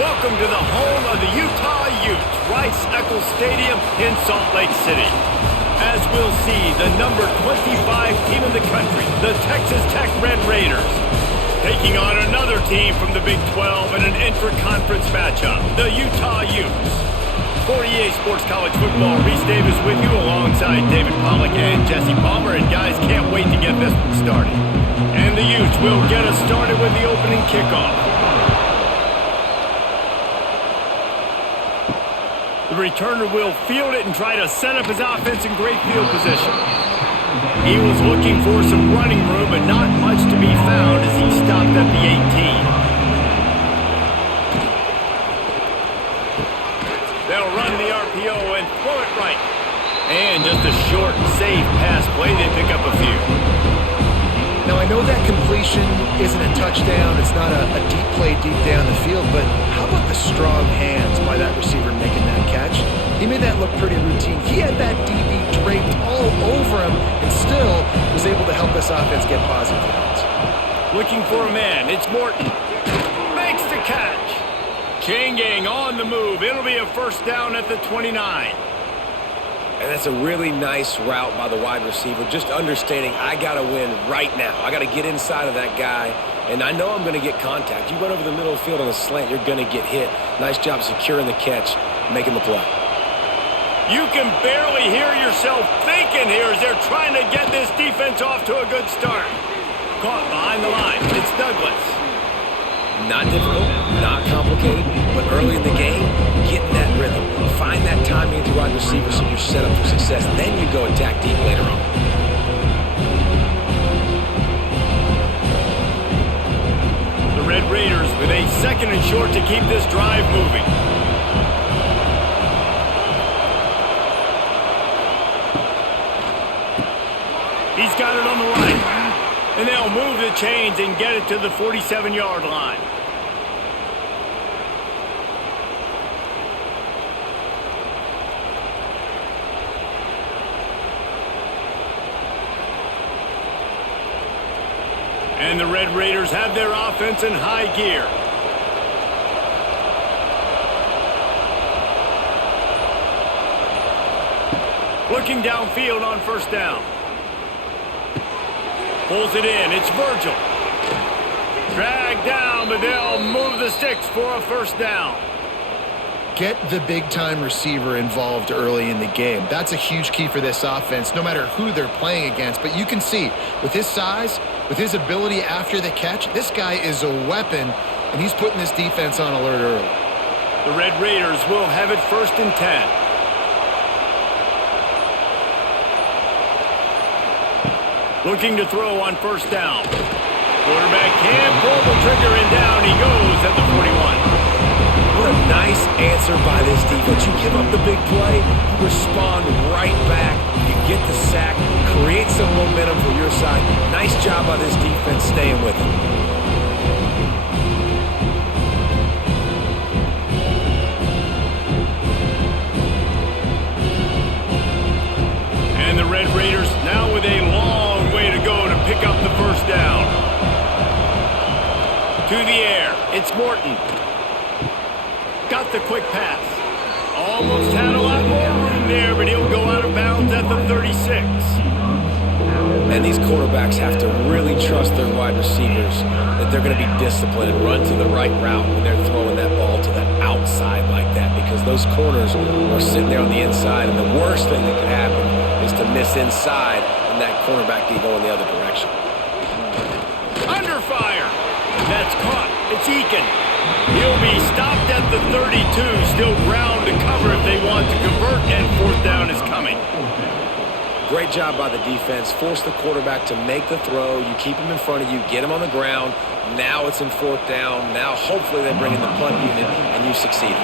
Welcome to the home of the Utah Utes, Rice-Eccles Stadium in Salt Lake City. As we'll see, the number 25 team in the country, the Texas Tech Red Raiders, taking on another team from the Big 12 in an intra-conference matchup, the Utah Utes. For EA Sports College Football, Reese Davis with you alongside David Pollack and Jesse Palmer. And guys, can't wait to get this one started. And the Utes will get us started with the opening kickoff. The returner will field it and try to set up his offense in great field position. He was looking for some running room, but not much to be found as he stopped at the 18. They'll run the RPO and throw it right. And just a short, safe pass play. They pick up a few. Now, I know that completion isn't a touchdown. It's not a deep play deep down the field, but how about the strong hands by that receiver making that catch? He made that look pretty routine. He had that DB draped all over him and still was able to help this offense get positive yards. Looking for a man. It's Morton. Makes the catch. Changing on the move. It'll be a first down at the 29. And that's a really nice route by the wide receiver, just understanding I got to win right now. I got to get inside of that guy, and I know I'm going to get contact. You run over the middle of the field on a slant, you're going to get hit. Nice job securing the catch, making the play. You can barely hear yourself thinking here as they're trying to get this defense off to a good start. Caught behind the line. It's Douglas. Not difficult, not complicated, but early in the game, getting that rhythm. Find that timing with your wide receiver so you're set up for success. Then you go attack deep later on. The Red Raiders with a second and short to keep this drive moving. He's got it on the right. And they'll move the chains and get it to the 47-yard line. And the Red Raiders have their offense in high gear. Looking downfield on first down. Pulls it in. It's Virgil. Dragged down, but they'll move the sticks for a first down. Get the big-time receiver involved early in the game. That's a huge key for this offense, no matter who they're playing against. But you can see, with his size, with his ability after the catch, this guy is a weapon, and he's putting this defense on alert early. The Red Raiders will have it 1st and 10. Looking to throw on first down. Quarterback can't pull the trigger and down he goes at the 41. What a nice answer by this defense. You give up the big play, you respond right back, you get the sack, create some momentum for your side. Nice job by this defense staying with it. And the Red Raiders now with a long way to go to pick up the first down. To the air, it's Morton. Got the quick pass. Almost had a lot more room there, but he'll go out of bounds at the 36. And these quarterbacks have to really trust their wide receivers that they're going to be disciplined and run to the right route when they're throwing that ball to the outside like that, because those corners are sitting there on the inside, and the worst thing that could happen is to miss inside and that cornerback can go in the other direction. Under fire. That's caught. It's Eakin. He'll be stopped at the 32. Still ground to cover if they want to convert, and fourth down is coming. Great job by the defense. Force the quarterback to make the throw. You keep him in front of you. Get him on the ground. Now it's in fourth down. Now hopefully they bring in the punt unit and you succeed.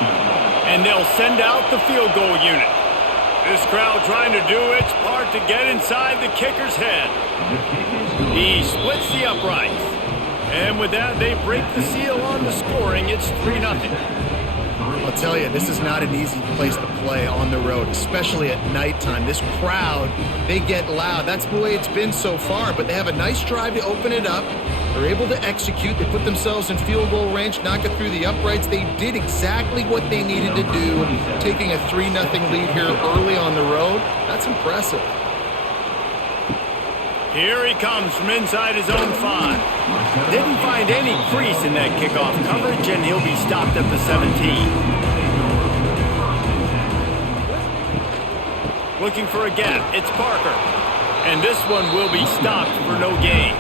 And they'll send out the field goal unit. This crowd trying to do its part to get inside the kicker's head. He splits the uprights. And with that, they break the seal on the scoring. It's 3-0. I'll tell you, this is not an easy place to play on the road, especially at nighttime. This crowd, they get loud. That's the way it's been so far, but they have a nice drive to open it up. They're able to execute. They put themselves in field goal range, knock it through the uprights. They did exactly what they needed to do, taking a 3-0 lead here early on the road. That's impressive. Here he comes from inside his own 5. Didn't find any crease in that kickoff coverage, and he'll be stopped at the 17. Looking for a gap, it's Parker. And this one will be stopped for no gain.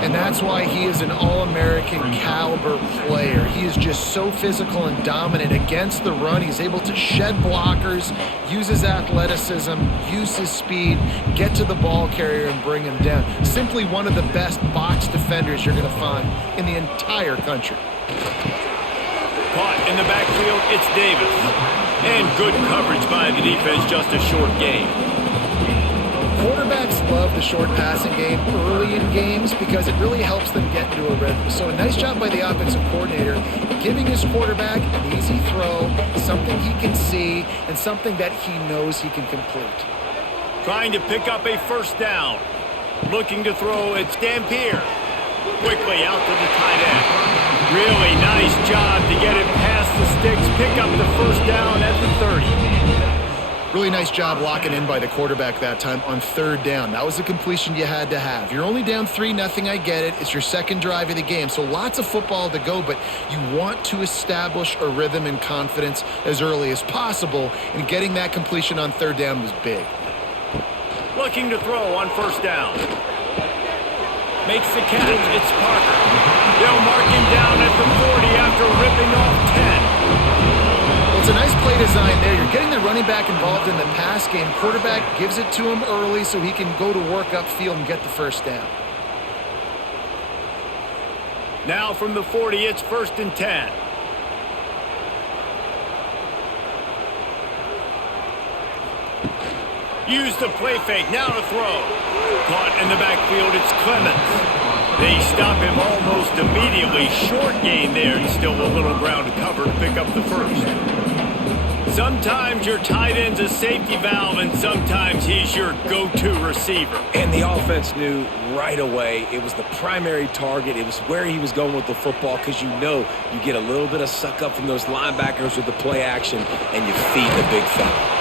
And that's why he is an All-American caliber player. He is just so physical and dominant against the run. He's able to shed blockers, use his athleticism, use his speed, get to the ball carrier and bring him down. Simply one of the best box defenders you're going to find in the entire country. Caught in the backfield, it's Davis. And good coverage by the defense, just a short gain. Quarterbacks love the short passing game early in games because it really helps them get into a rhythm. So a nice job by the offensive coordinator giving his quarterback an easy throw, something he can see, and something that he knows he can complete. Trying to pick up a first down. Looking to throw, it's Dampier. Quickly out to the tight end. Really nice job to get it past the sticks, pick up the first down at the 30. Really nice job locking in by the quarterback that time on 3rd down. That was a completion you had to have. You're only down 3-0, I get it. It's your second drive of the game, so lots of football to go, but you want to establish a rhythm and confidence as early as possible, and getting that completion on 3rd down was big. Looking to throw on first down. Makes the catch. It's Parker. They'll mark him down at the 40 after ripping off 10. Well, it's a nice play design there. You're getting the running back involved in the pass game. Quarterback gives it to him early so he can go to work upfield and get the first down. Now from the 40, it's 1st and 10. Use the play fake, now to throw. Caught in the backfield, it's Clemens. They stop him almost immediately. Short gain there, and still a little ground to cover to pick up the first. Sometimes your tight end's a safety valve, and sometimes he's your go-to receiver. And the offense knew right away it was the primary target. It was where he was going with the football because you know you get a little bit of suck up from those linebackers with the play action, and you feed the big fella.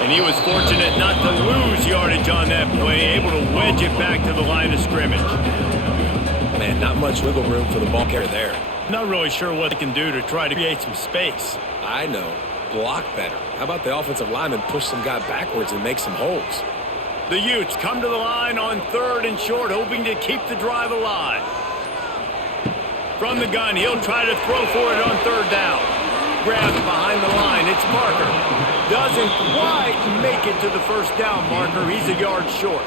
And he was fortunate not to lose yardage on that play, able to wedge it back to the line of scrimmage. Man, not much wiggle room for the ball carrier there. Not really sure what they can do to try to create some space. I know. Block better. How about the offensive lineman push some guy backwards and make some holes? The Utes come to the line on 3rd and short, hoping to keep the drive alive. From the gun, he'll try to throw for it on 3rd down. Grabs behind the line, it's Parker. Doesn't quite make it to the first down marker. He's a yard short.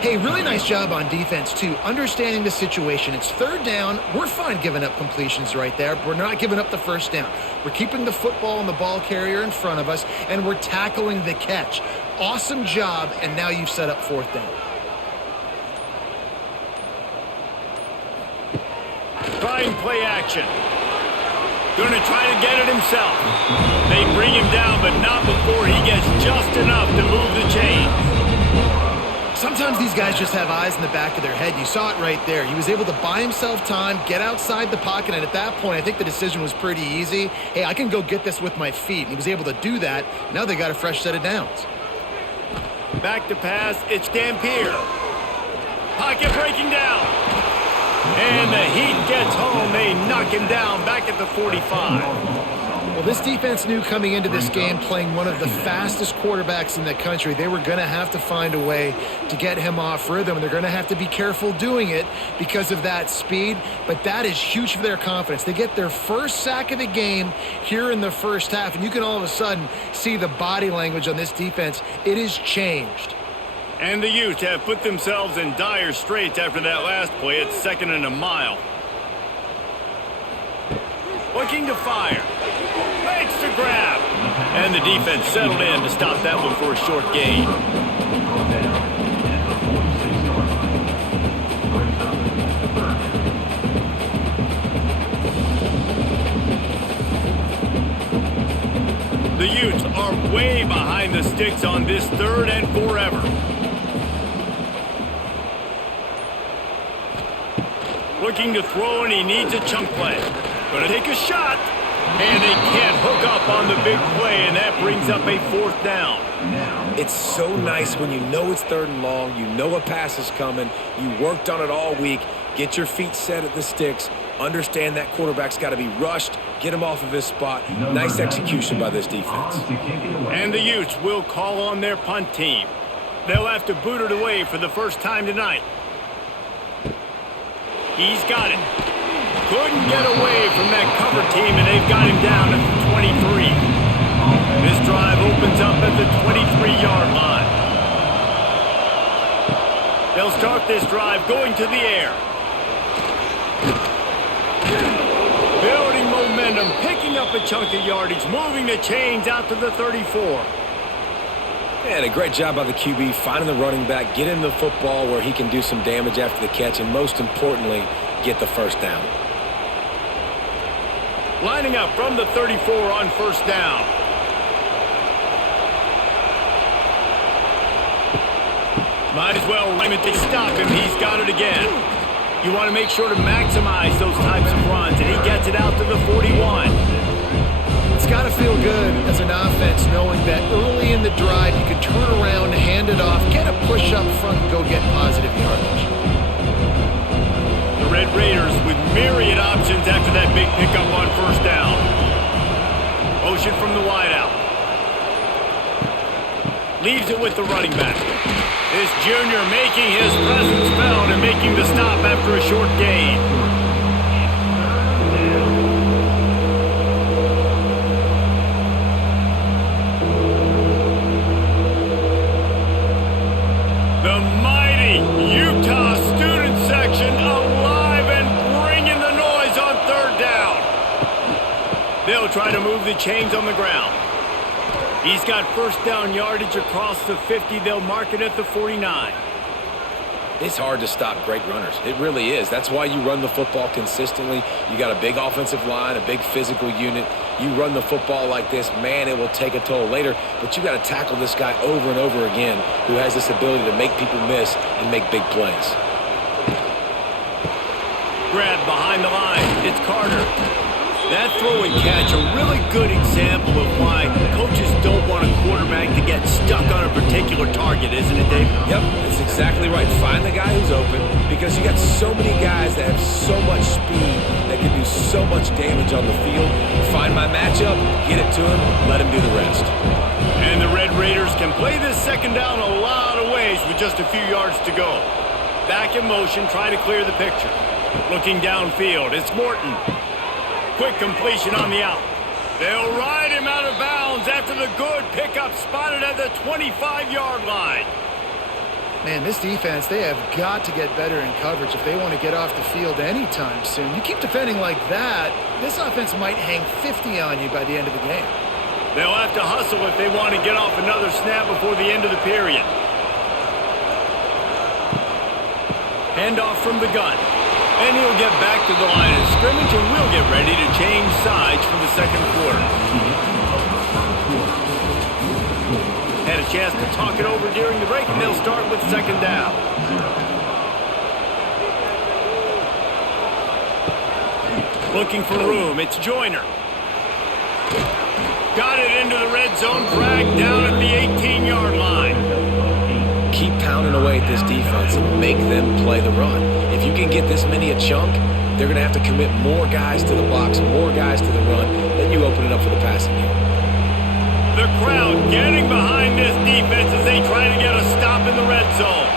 Hey, really nice job on defense, too. Understanding the situation. It's 3rd down. We're fine giving up completions right there. We're not giving up the first down. We're keeping the football and the ball carrier in front of us, and we're tackling the catch. Awesome job, and now you've set up 4th down. Trying play action. Gonna try to get it himself. They bring him down, but not before he gets just enough to move the chains. Sometimes these guys just have eyes in the back of their head. You saw it right there. He was able to buy himself time, get outside the pocket, and at that point, I think the decision was pretty easy. Hey, I can go get this with my feet. And he was able to do that. Now they got a fresh set of downs. Back to pass, it's Dampier. Pocket breaking down. And the Heat gets home. They knock him down back at the 45. Well, this defense knew coming into this game, playing one of the fastest quarterbacks in the country, they were going to have to find a way to get him off rhythm. And they're going to have to be careful doing it because of that speed. But that is huge for their confidence. They get their first sack of the game here in the first half. And you can all of a sudden see the body language on this defense. It has changed. And the Utes have put themselves in dire straits after that last play. It's 2nd and a mile. Looking to fire. Makes the grab. And the defense settled in to stop that one for a short gain. The Utes are way behind the sticks on this 3rd and forever. Looking to throw, and he needs a chunk play. Gonna take a shot, and they can't hook up on the big play, and that brings up a 4th down. It's so nice when you know it's 3rd and long, you know a pass is coming, you worked on it all week, get your feet set at the sticks, understand that quarterback's got to be rushed, get him off of his spot. Nice execution by this defense. And the Utes will call on their punt team. They'll have to boot it away for the first time tonight. He's got it. Couldn't get away from that cover team, and they've got him down at the 23. This drive opens up at the 23-yard line. They'll start this drive going to the air. Building momentum, picking up a chunk of yardage, moving the chains out to the 34. And a great job by the QB, finding the running back, get him the football where he can do some damage after the catch, and most importantly, get the 1st down. Lining up from the 34 on 1st down. Might as well limit to stop him. He's got it again. You want to make sure to maximize those types of runs, and he gets it out to the 41. It's got to feel good as an offense knowing that early in the drive you can turn around, hand it off, get a push up front, and go get positive yardage. The Red Raiders with myriad options after that big pickup on 1st down. Motion from the wideout. Leaves it with the running back. This junior making his presence felt and making the stop after a short gain. The mighty Utah student section alive and bringing the noise on 3rd down. They'll try to move the chains on the ground. He's got 1st down yardage across the 50. They'll mark it at the 49. It's hard to stop great runners. It really is. That's why you run the football consistently. You got a big offensive line, a big physical unit. You run the football like this, man, it will take a toll later. But you got to tackle this guy over and over again who has this ability to make people miss and make big plays. Grab behind the line. It's Carter. That throw and catch, a really good example of why coaches don't want a quarterback to get stuck on a particular target, isn't it, Dave? Yep, that's exactly right. Find the guy who's open because you got so many guys that have so much speed that can do so much damage on the field. Find my matchup, get it to him, let him do the rest. And the Red Raiders can play this 2nd down a lot of ways with just a few yards to go. Back in motion, try to clear the picture. Looking downfield, it's Morton. Quick completion on the out. They'll ride him out of bounds after the good pickup spotted at the 25-yard line. Man, this defense, they have got to get better in coverage if they want to get off the field anytime soon. You keep defending like that, this offense might hang 50 on you by the end of the game. They'll have to hustle if they want to get off another snap before the end of the period. Handoff from the gun. And he'll get back to the line of scrimmage, and we'll get ready to change sides for the 2nd quarter. Had a chance to talk it over during the break, and they'll start with 2nd down. Looking for room, it's Joyner. Got it into the red zone, dragged down at the 18-yard line. Keep pounding away at this defense and make them play the run. If you can get this many a chunk, they're going to have to commit more guys to the box, more guys to the run, then you open it up for the passing game. The crowd getting behind this defense as they try to get a stop in the red zone.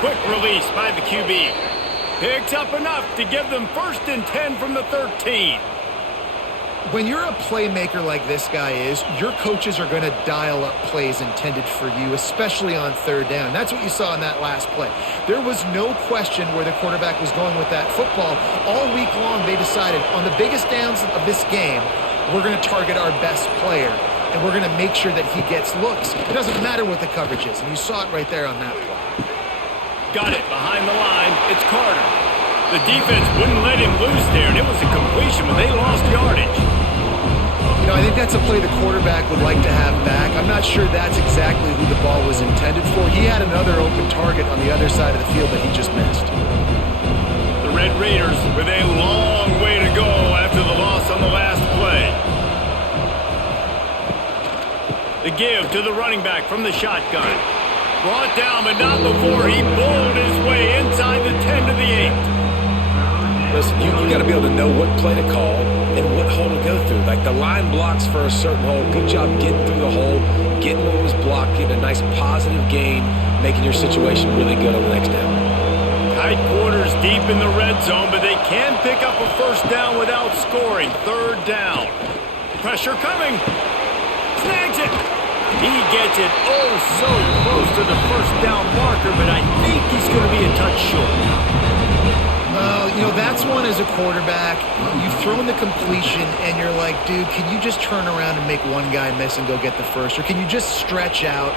Quick release by the QB. Picks up enough to give them 1st and 10 from the 13. When you're a playmaker like this guy is, your coaches are going to dial up plays intended for you, especially on 3rd down. That's what you saw in that last play. There was no question where the quarterback was going with that football. All week long, they decided on the biggest downs of this game, we're going to target our best player, and we're going to make sure that he gets looks. It doesn't matter what the coverage is, and you saw it right there on that play. Got it behind the line. It's Carter. The defense wouldn't let him loose there, and it was a completion, but they lost yardage. I think that's a play the quarterback would like to have back. I'm not sure that's exactly who the ball was intended for. He had another open target on the other side of the field that he just missed. The Red Raiders with a long way to go after the loss on the last play. The give to the running back from the shotgun. Brought down, but not before he bowled his way inside the 10 to the 8. Listen, you got to be able to know what play to call and what hole to go through. Like the line blocks for a certain hole. Good job getting through the hole, getting what was blocked, getting a nice positive gain, making your situation really good on the next down. Tight quarters deep in the red zone, but they can pick up a first down without scoring. Third down. Pressure coming. Snags it. He gets it so close to the first down marker, but I think he's going to be a touch short. That's one as a quarterback. You've thrown the completion, and you're like, dude, can you just turn around and make one guy miss and go get the first? Or can you just stretch out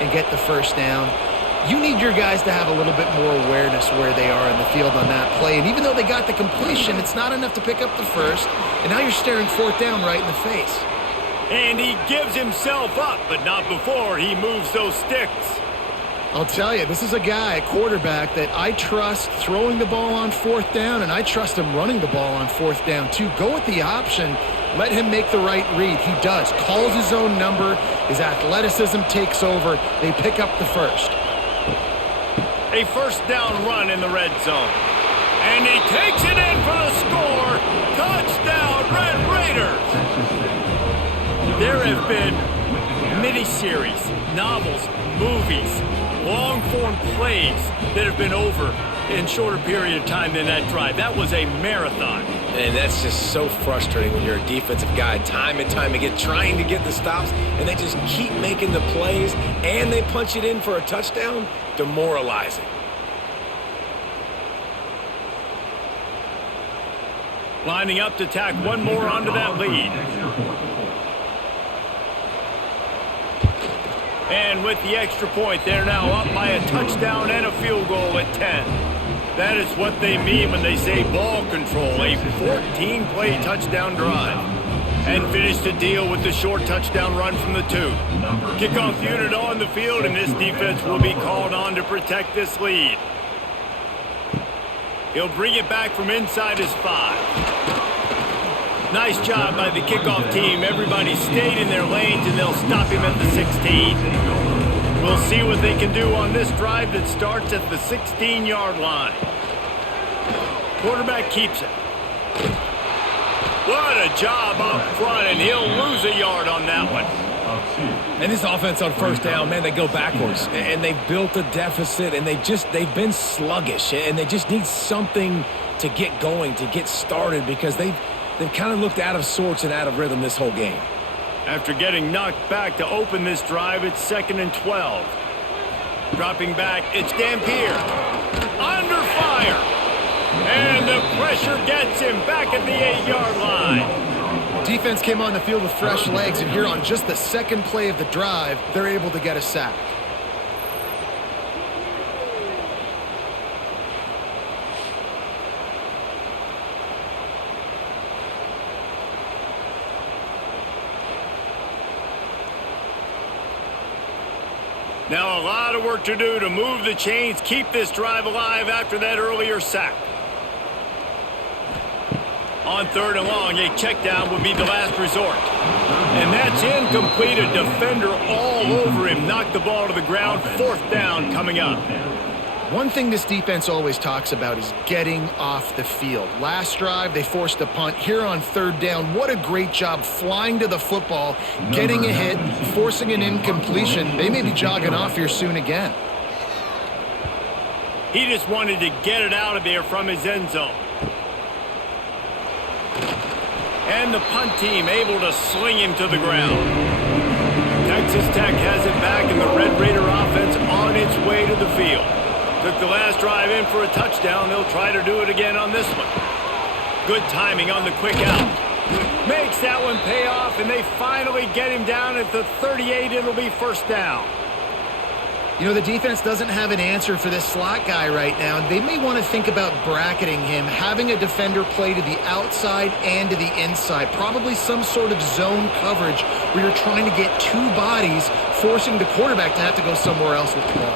and get the first down? You need your guys to have a little bit more awareness where they are in the field on that play. And even though they got the completion, it's not enough to pick up the first. And now you're staring fourth down right in the face. And he gives himself up, but not before he moves those sticks. I'll tell you, this is a guy, a quarterback, that I trust throwing the ball on fourth down, and I trust him running the ball on fourth down, too. Go with the option. Let him make the right read. He does. Calls his own number. His athleticism takes over. They pick up the first. A first down run in the red zone. And he takes it in for the score. Touchdown, Red Raiders! There have been miniseries, novels, movies, long-form plays that have been over in shorter period of time than that drive. That was a marathon. And that's just so frustrating when you're a defensive guy, time and time again, trying to get the stops, and they just keep making the plays, and they punch it in for a touchdown. Demoralizing. Lining up to tack one more onto that lead. And with the extra point, they're now up by a touchdown and a field goal at 10. That is what they mean when they say ball control, a 14-play touchdown drive. And finish the deal with the short touchdown run from the 2. Kickoff unit on the field, and this defense will be called on to protect this lead. He'll bring it back from inside his 5. Nice job by the kickoff team. Everybody stayed in their lanes, and they'll stop him at the 16. We'll see what they can do on this drive that starts at the 16-yard line. Quarterback keeps it. What a job up front, and he'll lose a yard on that one. And this offense on first down, man, they go backwards. And they've built a deficit, and they've been sluggish. And they just need something to get going, to get started, because they've kind of looked out of sorts and out of rhythm this whole game. After getting knocked back to open this drive, it's 2nd and 12. Dropping back, it's Dampier. Under fire. And the pressure gets him back at the 8-yard line. Defense came on the field with fresh legs, and here on just the second play of the drive, they're able to get a sack. Now a lot of work to do to move the chains, keep this drive alive after that earlier sack. On 3rd and long, a check down would be the last resort. And that's incomplete. A defender all over him. Knocked the ball to the ground. 4th down coming up. One thing this defense always talks about is getting off the field. Last drive, they forced a punt. Here on 3rd down, what a great job flying to the football, getting a hit, forcing an incompletion. They may be jogging off here soon again. He just wanted to get it out of there from his end zone. And the punt team able to sling him to the ground. Texas Tech has it back, and the Red Raider offense on its way to the field. Took the last drive in for a touchdown. They'll try to do it again on this one. Good timing on the quick out. Makes that one pay off, and they finally get him down at the 38. It'll be 1st down. You know, the defense doesn't have an answer for this slot guy right now. They may want to think about bracketing him, having a defender play to the outside and to the inside. Probably some sort of zone coverage where you're trying to get two bodies, forcing the quarterback to have to go somewhere else with the ball.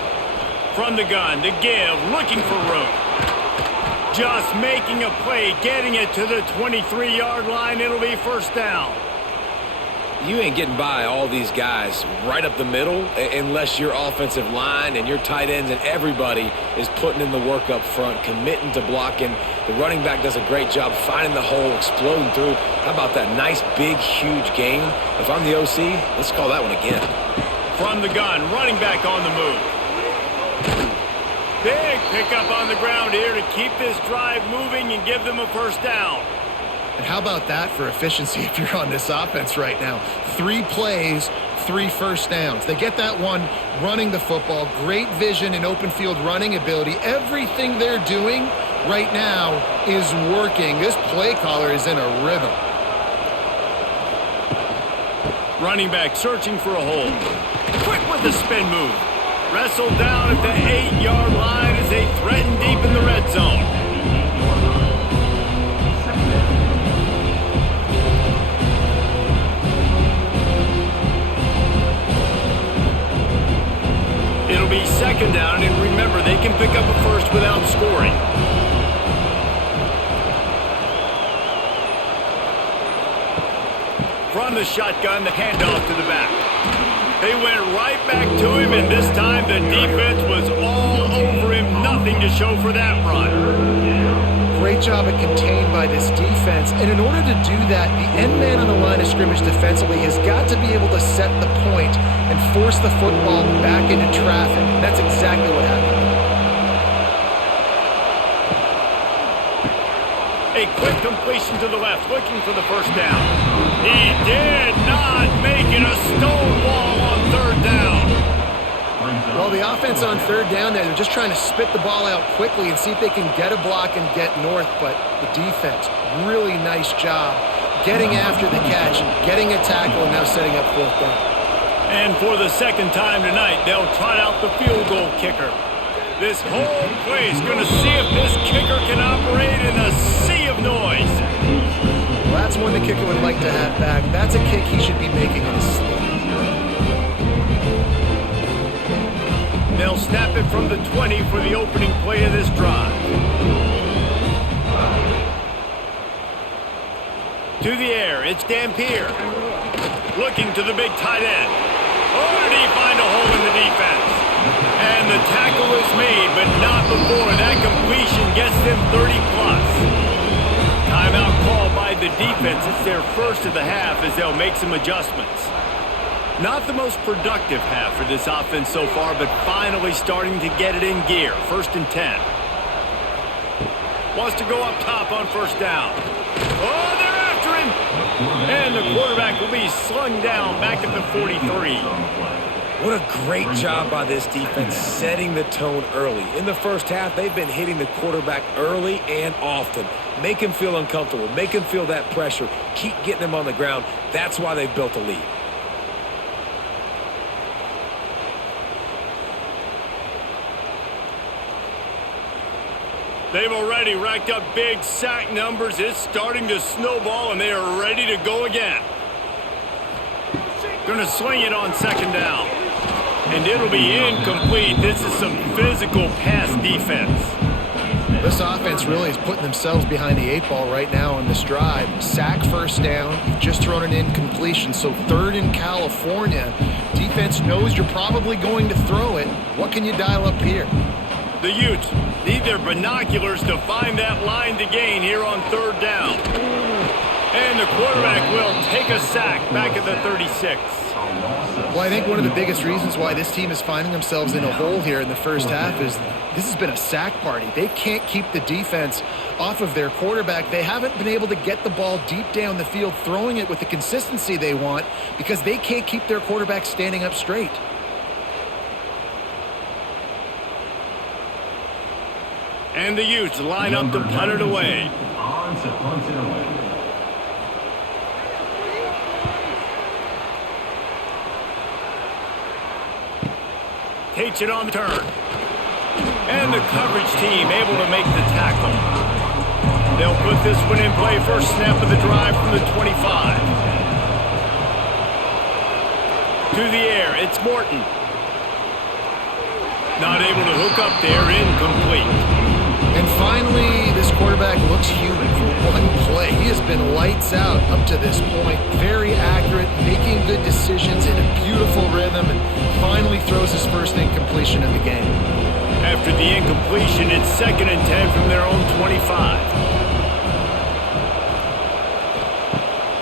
From the gun to give, looking for room. Just making a play, getting it to the 23-yard line. It'll be first down. You ain't getting by all these guys right up the middle unless your offensive line and your tight ends and everybody is putting in the work up front, committing to blocking. The running back does a great job finding the hole, exploding through. How about that nice, big, huge gain? If I'm the OC, let's call that one again. From the gun, running back on the move. Big pickup on the ground here to keep this drive moving and give them a first down. And how about that for efficiency if you're on this offense right now? 3 plays, 3 first downs. They get that one running the football, great vision and open field running ability. Everything they're doing right now is working. This play caller is in a rhythm. Running back searching for a hole. Quick with the spin move. Wrestled down at the 8-yard line as they threaten deep in the red zone. It'll be second down, and remember, they can pick up a first without scoring. From the shotgun, the handoff to the back. They went right back to him, and this time the defense was all over him. Nothing to show for that run. Great job at contained by this defense. And in order to do that, the end man on the line of scrimmage defensively has got to be able to set the point and force the football back into traffic. That's exactly what happened. A quick completion to the left, looking for the first down. He did not make it a stonewall on third down. Well, the offense on third down there, they're just trying to spit the ball out quickly and see if they can get a block and get north. But the defense, really nice job getting after the catch, getting a tackle, and now setting up fourth down. And for the second time tonight, they'll trot out the field goal kicker. This whole place going to see if this kicker can operate in a sea of noise. Well, that's one the kicker would like to have back. That's a kick he should be making on his slip. They'll snap it from the 20 for the opening play of this drive. To the air, it's Dampier. Looking to the big tight end. Oh, did he find a hole in the defense? And the tackle is made, but not before that completion gets them 30+. Timeout called by the defense. It's their first of the half as they'll make some adjustments. Not the most productive half for this offense so far, but finally starting to get it in gear. 1st and 10. Wants to go up top on first down. Oh, they're after him! And the quarterback will be slung down back at the 43. What a great job by this defense setting the tone early. In the first half, they've been hitting the quarterback early and often. Make him feel uncomfortable. Make him feel that pressure. Keep getting him on the ground. That's why they've built a lead. They've already racked up big sack numbers. It's starting to snowball, and they are ready to go again. Going to swing it on second down. And it'll be incomplete. This is some physical pass defense. This offense really is putting themselves behind the 8 ball right now on this drive. Sack first down. You've just thrown an incompletion. So 3rd in California. Defense knows you're probably going to throw it. What can you dial up here? The Utes need their binoculars to find that line to gain here on 3rd down. And the quarterback will take a sack back at the 36. Well, I think one of the biggest reasons why this team is finding themselves in a hole here in the first half is this has been a sack party. They can't keep the defense off of their quarterback. They haven't been able to get the ball deep down the field, throwing it with the consistency they want because they can't keep their quarterback standing up straight. And the Utes line up to punt it away. takes it on the turn. And the coverage team able to make the tackle. They'll put this one in play. First snap of the drive from the 25. To the air, it's Morton. Not able to hook up there, incomplete. And finally, this quarterback looks human for one play. He has been lights out up to this point. Very accurate, making good decisions in a beautiful rhythm, and finally throws his first incompletion of the game. After the incompletion, it's 2nd and 10 from their own 25.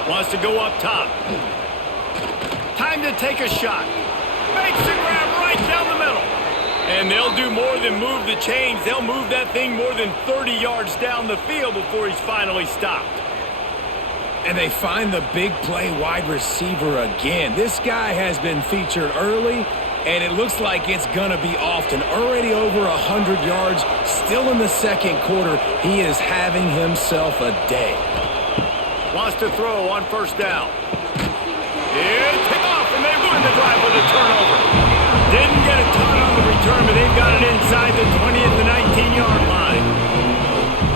Wants to go up top. Time to take a shot. Makes the grab right down the middle. And they'll do more than move the chains. They'll move that thing more than 30 yards down the field before he's finally stopped. And they find the big play wide receiver again. This guy has been featured early, and it looks like it's going to be often. Already over 100 yards, still in the second quarter. He is having himself a day. Wants to throw on first down. It's picked off, and they win the drive with a turnover. Didn't get a ton on the return, but they've got it inside the 20 at the 19-yard line.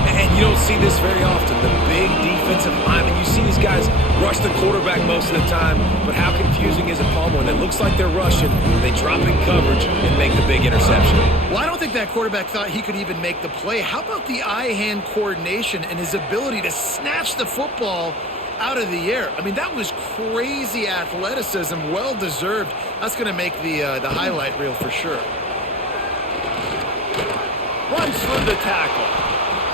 And you don't see this very often. The big defensive linemen, you see these guys rush the quarterback most of the time, but how confusing is it, Palmer? When it looks like they're rushing, they drop in coverage and make the big interception. Well, I don't think that quarterback thought he could even make the play. How about the eye-hand coordination and his ability to snatch the football out of the air? I mean, that was crazy athleticism, well-deserved. That's going to make the highlight reel for sure. Runs for the tackle.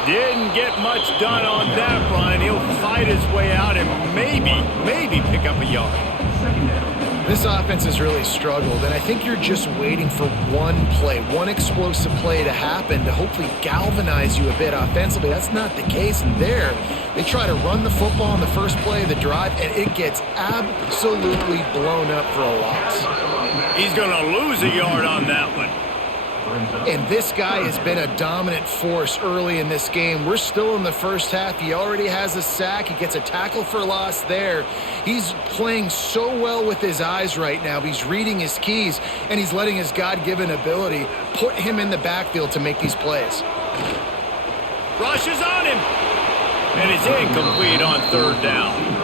Didn't get much done on that run. He'll fight his way out and maybe pick up a yard. This offense has really struggled, and I think you're just waiting for one play, one explosive play to happen to hopefully galvanize you a bit offensively. That's not the case, and there they try to run the football on the first play of the drive, and it gets absolutely blown up for a loss. He's going to lose a yard on that one. And this guy has been a dominant force early in this game. We're still in the first half. He already has a sack. He gets a tackle for loss there. He's playing so well with his eyes right now. He's reading his keys, and he's letting his God-given ability put him in the backfield to make these plays. Rushes on him. And it's incomplete on third down.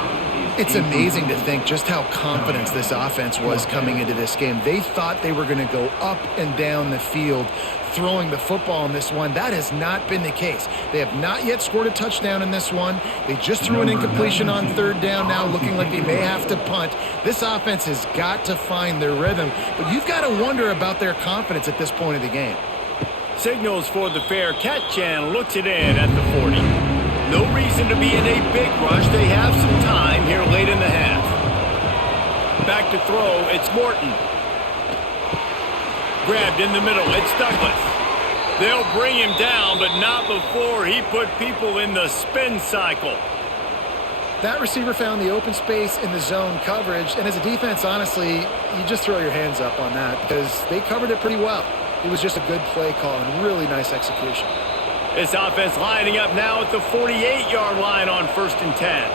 It's amazing to think just how confident this offense was coming into this game. They thought they were going to go up and down the field throwing the football in this one. That has not been the case. They have not yet scored a touchdown in this one. They just threw an incompletion on third down now, looking like they may have to punt. This offense has got to find their rhythm, but you've got to wonder about their confidence at this point of the game. Signals for the fair catch and looks it in at the 40. No reason to be in a big rush. They have some time here late in the half. Back to throw, it's Morton. Grabbed in the middle, it's Douglas. They'll bring him down, but not before he put people in the spin cycle. That receiver found the open space in the zone coverage, and as a defense, honestly, you just throw your hands up on that because they covered it pretty well. It was just a good play call and really nice execution. This offense lining up now at the 48-yard line on 1st and 10.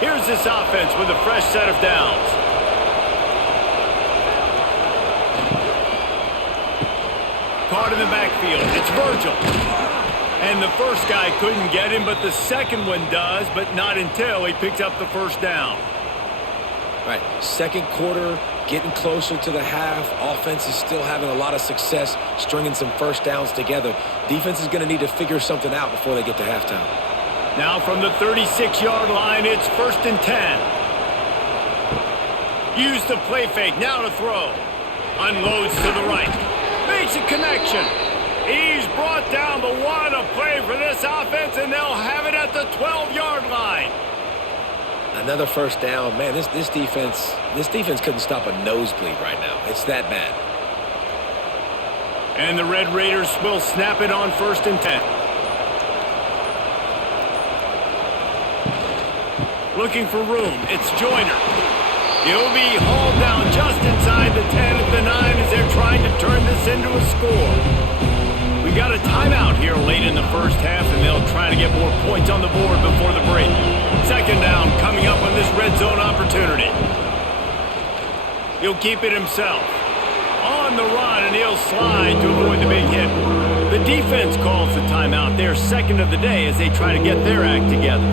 Here's this offense with a fresh set of downs. Caught in the backfield. It's Virgil. And the first guy couldn't get him, but the second one does, but not until he picks up the first down. All right, second quarter, getting closer to the half. Offense is still having a lot of success stringing some first downs together. Defense is going to need to figure something out before they get to halftime. Now from the 36-yard line, it's 1st and 10. Use the play fake, now to throw. Unloads to the right. Makes a connection. He's brought down, but what a play for this offense, and they'll have it at the 12-yard line. Another first down. Man, this defense couldn't stop a nosebleed right now. It's that bad. And the Red Raiders will snap it on 1st and 10. Looking for room. It's Joyner. He'll be hauled down just inside the 10 at the 9 as they're trying to turn this into a score. We got a timeout here late in the first half, and they'll try to get more points on the board before the break. Second down coming up on this red zone opportunity. He'll keep it himself. On the run, and he'll slide to avoid the big hit. The defense calls the timeout. Their second of the day as they try to get their act together.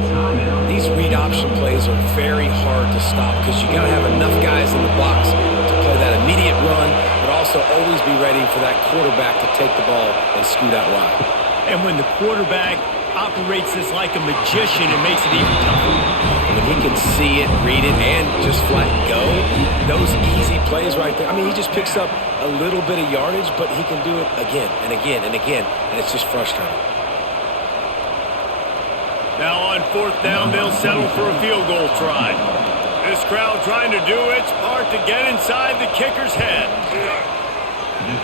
These read option plays are very hard to stop because you got to have enough guys in the box to play that immediate run, but also always be ready for that quarterback to take the ball and scoot out wide. And when the quarterback operates this like a magician, it makes it even tougher. When he can see it, read it, and just flat go, those easy plays right there. I mean, he just picks up a little bit of yardage, but he can do it again and again and again, and it's just frustrating. Now on fourth down, they'll settle for a field goal try. This crowd trying to do its part to get inside the kicker's head.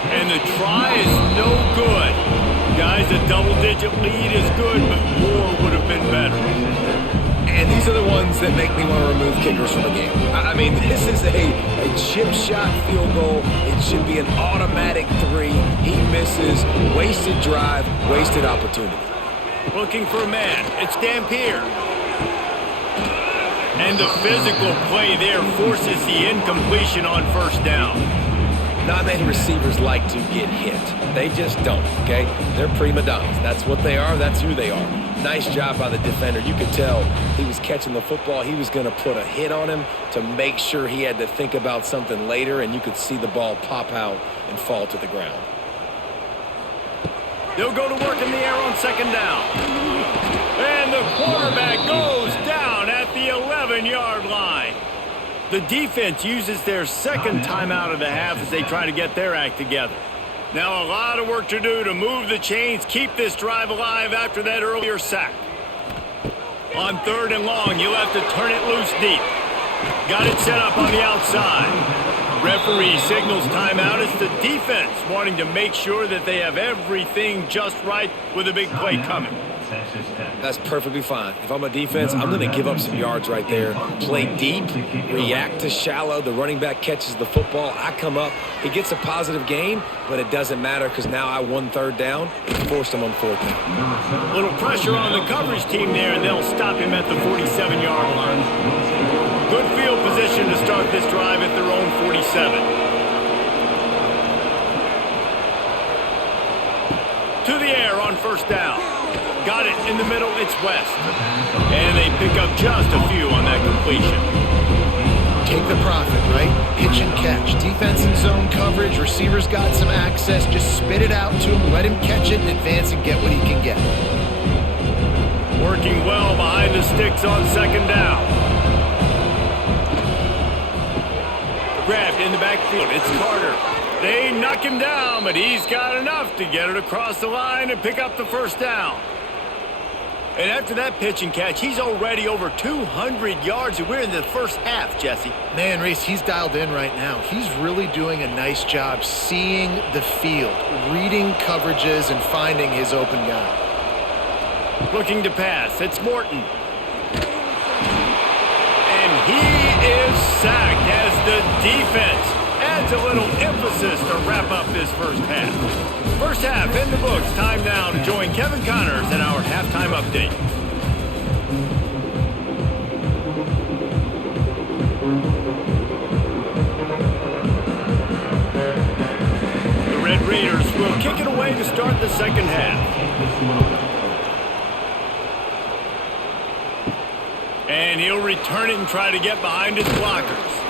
And the try is no good. Guys, a double-digit lead is good, but more would have been better. And these are the ones that make me want to remove kickers from the game. I mean, this is a chip shot field goal. It should be an automatic 3. He misses. Wasted drive, wasted opportunity. Looking for a man. It's Dampier. And the physical play there forces the incompletion on first down. Not many receivers like to get hit. They just don't, okay? They're prima donnas. That's what they are. That's who they are. Nice job by the defender. You could tell he was catching the football. He was going to put a hit on him to make sure he had to think about something later, and you could see the ball pop out and fall to the ground. They'll go to work in the air on second down. And the quarterback goes down at the 11-yard line. The defense uses their second timeout of the half as they try to get their act together. Now a lot of work to do to move the chains, keep this drive alive after that earlier sack. On third and long, you'll have to turn it loose deep. Got it set up on the outside. Referee signals timeout. It's the defense wanting to make sure that they have everything just right with a big play coming. That's perfectly fine. If I'm a defense, I'm going to give up some yards right there. Play deep, react to shallow. The running back catches the football. I come up. He gets a positive gain, but it doesn't matter because now I won third down and forced him on fourth down. Little pressure on the coverage team there, and they'll stop him at the 47-yard line. Good field position to start this drive at their own 47. To the air on first down. Got it in the middle, it's West. And they pick up just a few on that completion. Take the profit, right? Pitch and catch. Defense in zone coverage. Receivers got some access. Just spit it out to him. Let him catch it and advance and get what he can get. Working well behind the sticks on second down. Grabbed in the backfield, it's Carter. They knock him down, but he's got enough to get it across the line and pick up the first down. And after that pitch and catch, he's already over 200 yards, and we're in the first half, Jesse. Man, Reese, he's dialed in right now. He's really doing a nice job seeing the field, reading coverages, and finding his open guy. Looking to pass, it's Morton. And he is sacked as the defense adds a little emphasis to wrap up this first half. First half in the books. Time now to join Kevin Connors in our halftime update. The Red Raiders will kick it away to start the second half. And he'll return it and try to get behind his blockers.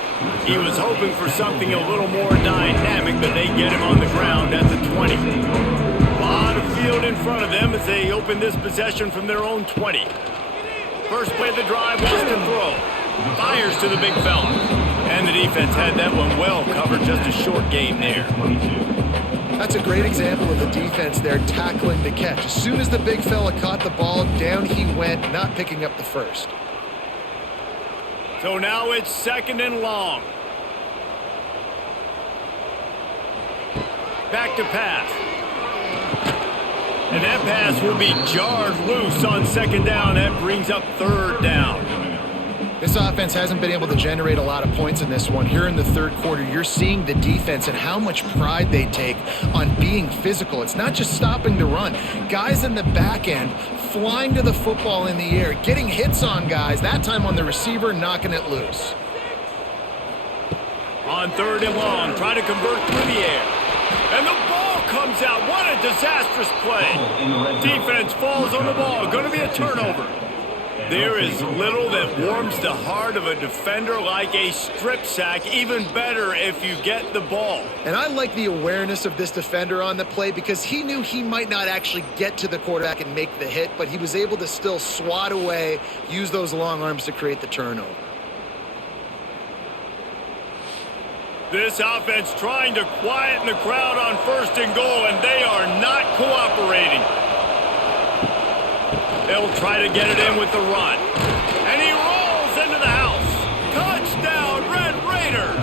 He was hoping for something a little more dynamic, but they get him on the ground at the 20. A lot of field in front of them as they open this possession from their own 20. First play of the drive, wants to throw. Fires to the big fella. And the defense had that one well covered, just a short game there. That's a great example of the defense there tackling the catch. As soon as the big fella caught the ball, down he went, not picking up the first. So now it's second and long. Back to pass. And that pass will be jarred loose on second down. That brings up third down. This offense hasn't been able to generate a lot of points in this one. Here in the third quarter, you're seeing the defense and how much pride they take on being physical. It's not just stopping the run. Guys in the back end flying to the football in the air, getting hits on guys, that time on the receiver, knocking it loose. On 3rd and long, trying to convert through the air. And the ball comes out. What a disastrous play. Defense falls on the ball. Going to be a turnover. There is little that warms the heart of a defender like a strip sack. Even better if you get the ball. And I like the awareness of this defender on the play because he knew he might not actually get to the quarterback and make the hit, but he was able to still swat away, use those long arms to create the turnover. This offense trying to quieten the crowd on 1st and goal, and they are not cooperating. They'll try to get it in with the run. And he rolls into the house. Touchdown, Red Raiders!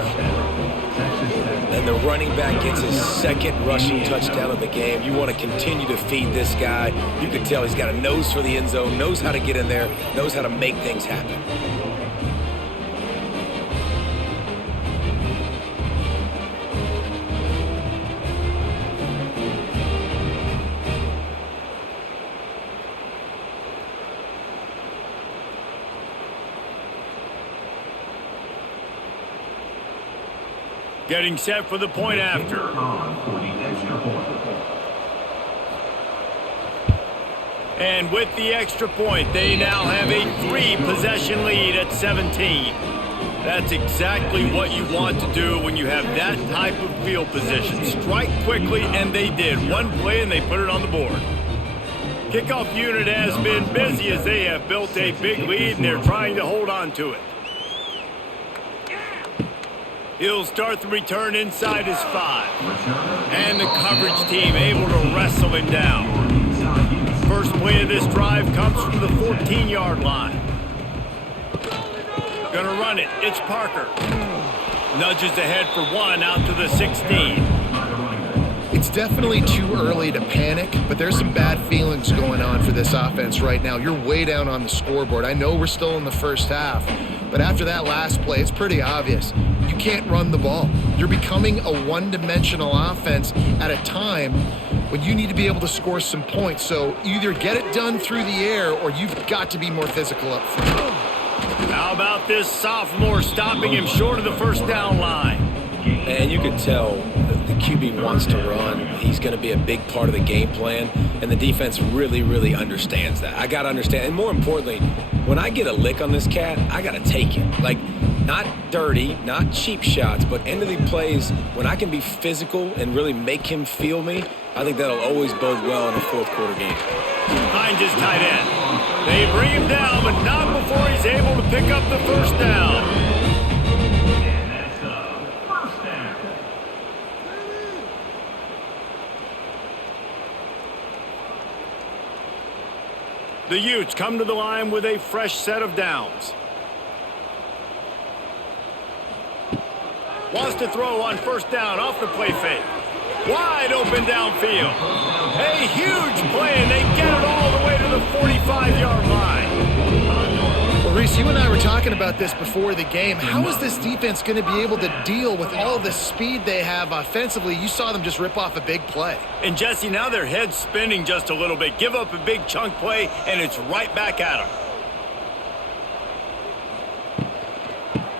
And the running back gets his 2nd rushing touchdown of the game. You want to continue to feed this guy. You can tell he's got a nose for the end zone, knows how to get in there, knows how to make things happen. Getting set for the point after. And with the extra point, they now have a 3-possession lead at 17. That's exactly what you want to do when you have that type of field position. Strike quickly, and they did. One play, and they put it on the board. Kickoff unit has been busy as they have built a big lead, and they're trying to hold on to it. He'll start the return inside his 5. And the coverage team able to wrestle him down. First play of this drive comes from the 14-yard line. Gonna run it. It's Parker. Nudges ahead for 1 out to the 16. It's definitely too early to panic, but there's some bad feelings going on for this offense right now. You're way down on the scoreboard. I know we're still in the first half, but after that last play, it's pretty obvious. You can't run the ball. You're becoming a one-dimensional offense at a time when you need to be able to score some points. So either get it done through the air or you've got to be more physical up front. How about this sophomore stopping him short of the first down line? And you can tell the QB wants to run. He's going to be a big part of the game plan, and the defense really, really understands that. I got to understand, and more importantly, when I get a lick on this cat, I got to take it. Like, not dirty, not cheap shots, but end of the plays, when I can be physical and really make him feel me, I think that'll always bode well in a fourth quarter game. Finds his tight end. They bring him down, but not before he's able to pick up the first down. The Utes come to the line with a fresh set of downs. Wants to throw on first down off the play fake. Wide open downfield. A huge play, and they get it all the way to the 45-yard line. Well, Reese, you and I were talking about this before the game. How is this defense going to be able to deal with all the speed they have offensively? You saw them just rip off a big play. And, Jesse, now their head's spinning just a little bit. Give up a big chunk play, and it's right back at them.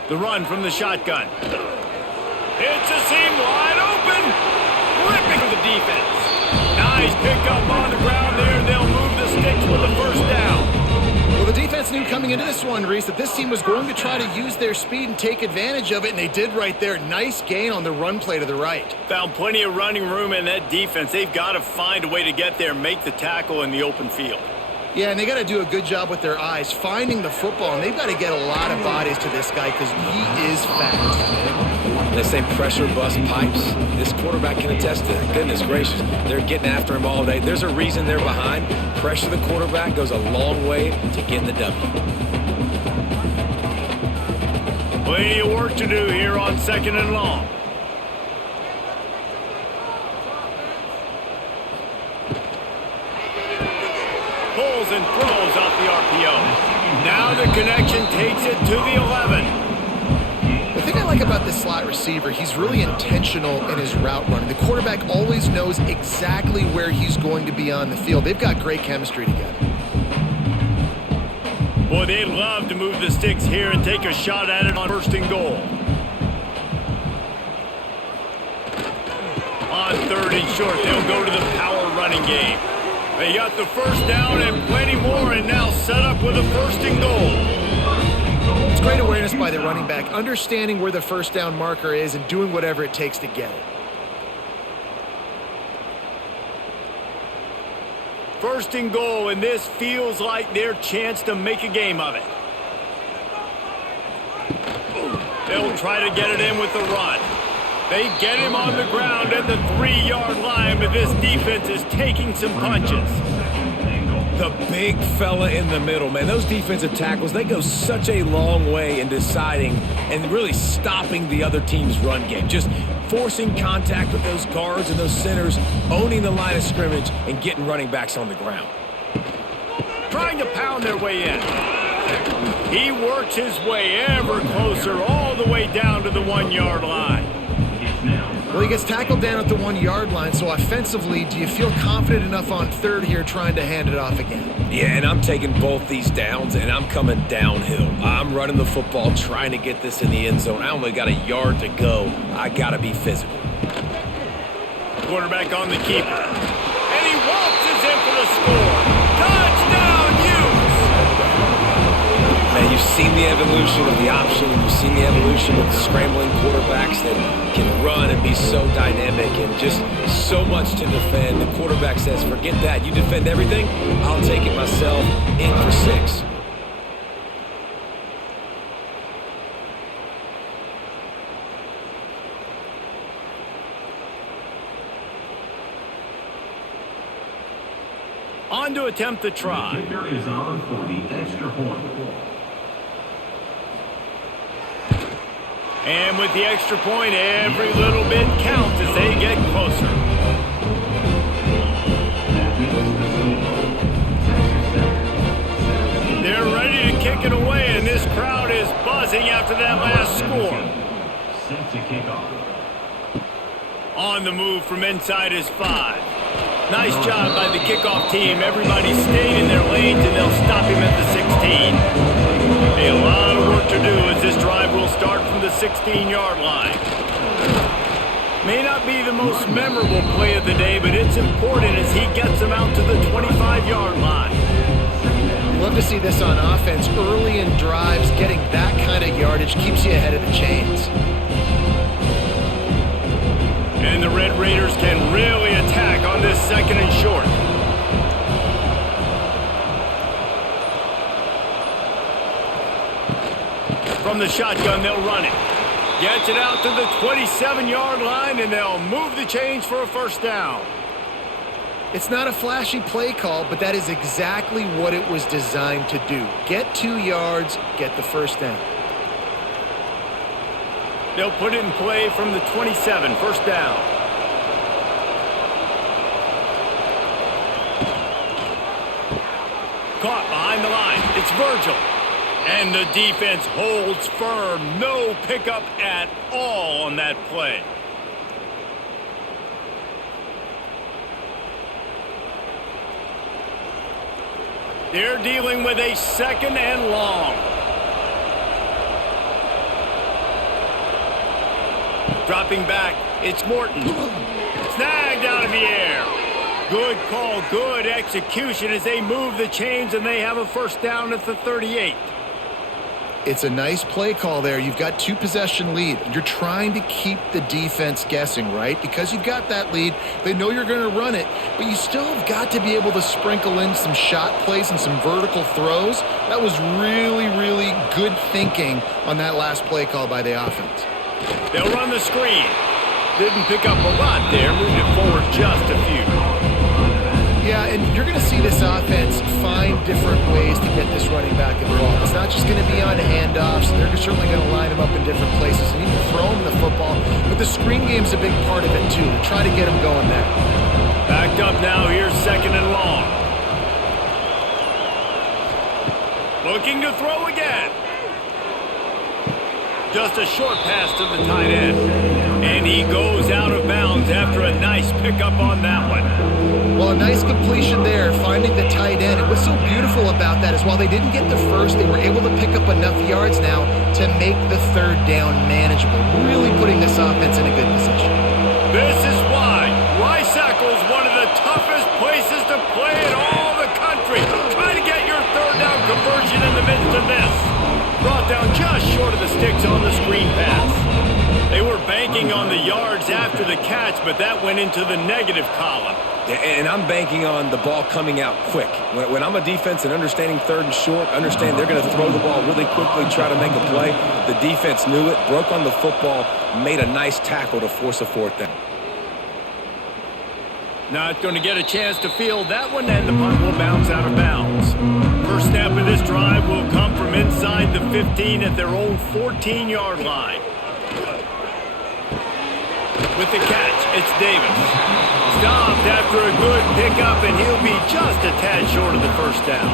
The run from the shotgun. It's a seam wide open. Ripping the defense. Nice pickup on the ground there, and they'll move the sticks with the first down. Well, the defense knew coming into this one, Reese, that this team was going to try to use their speed and take advantage of it, and they did right there. Nice gain on the run play to the right. Found plenty of running room in that defense. They've got to find a way to get there and make the tackle in the open field. Yeah, and they got to do a good job with their eyes, finding the football, and they've got to get a lot of bodies to this guy because he is fast. They say pressure bust pipes. This quarterback can attest to that. Goodness gracious. They're getting after him all day. There's a reason they're behind. Pressure the quarterback goes a long way to getting the W. Plenty of work to do here on 2nd and long. Pulls and throws off the RPO. Now the connection takes it to the 11. The thing I like about this slot receiver, he's really intentional in his route running. The quarterback always knows exactly where he's going to be on the field. They've got great chemistry together. Boy, they'd love to move the sticks here and take a shot at it on 1st and goal. On 3rd and short, they'll go to the power running game. They got the first down and plenty more, and now set up with a 1st and goal. It's great awareness by the running back, understanding where the first down marker is and doing whatever it takes to get it. 1st and goal, and this feels like their chance to make a game of it. They'll try to get it in with the run. They get him on the ground at the 3-yard line, but this defense is taking some punches. The big fella in the middle, man. Those defensive tackles, they go such a long way in deciding and really stopping the other team's run game. Just forcing contact with those guards and those centers, owning the line of scrimmage, and getting running backs on the ground. Trying to pound their way in. He works his way ever closer all the way down to the 1-yard line. Well, he gets tackled down at the 1-yard line, so offensively, do you feel confident enough on 3rd here trying to hand it off again? Yeah, and I'm taking both these downs, and I'm coming downhill. I'm running the football, trying to get this in the end zone. I only got a yard to go. I got to be physical. Quarterback on the keeper. And he waltzes in for the score. Touchdown, Utes! Man, you've seen the evolution of the option. You've seen the evolution of the scrambling quarterbacks that can run and be so dynamic and just so much to defend. The quarterback says, forget that. You defend everything, I'll take it myself. In for 6. On to attempt the try. The kicker is on for the extra point. And with the extra point, every little bit counts as they get closer. They're ready to kick it away, and this crowd is buzzing after that last score. Set to kick off. On the move from inside his 5. Nice job by the kickoff team. Everybody stayed in their lanes, and they'll stop him at the 16. A lot of work to do as this drive will start from the 16-yard line. May not be the most memorable play of the day, but it's important as he gets them out to the 25-yard line. Love to see this on offense. Early in drives, getting that kind of yardage keeps you ahead of the chains. And the Red Raiders can really attack on this 2nd and short. From the shotgun, they'll run it. Gets it out to the 27-yard line, and they'll move the chains for a 1st down. It's not a flashy play call, but that is exactly what it was designed to do. Get 2 yards, get the 1st down. They'll put it in play from the 27, 1st down. Caught behind the line. It's Virgil. And the defense holds firm. No pickup at all on that play. They're dealing with a 2nd and long. Dropping back, it's Morton. Snagged out of the air. Good call, good execution as they move the chains, and they have a 1st down at the 38. It's a nice play call there. You've got 2-possession lead. You're trying to keep the defense guessing, right? Because you've got that lead. They know you're going to run it, but you still have got to be able to sprinkle in some shot plays and some vertical throws. That was really, really good thinking on that last play call by the offense. They'll run the screen. Didn't pick up a lot there. Moved it forward just a few. Yeah, and you're going to see this offense find different ways to get this running back involved. It's not just going to be on handoffs. They're certainly going to line him up in different places and even throw him the football. But the screen game's a big part of it, too. Try to get him going there. Backed up now. Here's 2nd and long. Looking to throw again. Just a short pass to the tight end. And he goes out of bounds after a nice pickup on that one. Well, a nice completion there, finding the tight end. And what's so beautiful about that is while they didn't get the first, they were able to pick up enough yards now to make the third down manageable, really putting this offense in a good position. This is why Rice Eccles, one of the toughest places to play in all the country. Try to get your third down conversion in the midst of this. Brought down just short of the sticks on the screen pass. They were banking on the yards after the catch, but that went into the negative column. And I'm banking on the ball coming out quick. When I'm a defense and understanding third and short, understand they're going to throw the ball really quickly, try to make a play. The defense knew it, broke on the football, made a nice tackle to force a fourth down. Not going to get a chance to field that one, and the punt will bounce out of bounds. First snap of this drive will come from inside the 15 at their own 14-yard line. With the catch, it's Davis. Stopped after a good pickup, and he'll be just a tad short of the first down.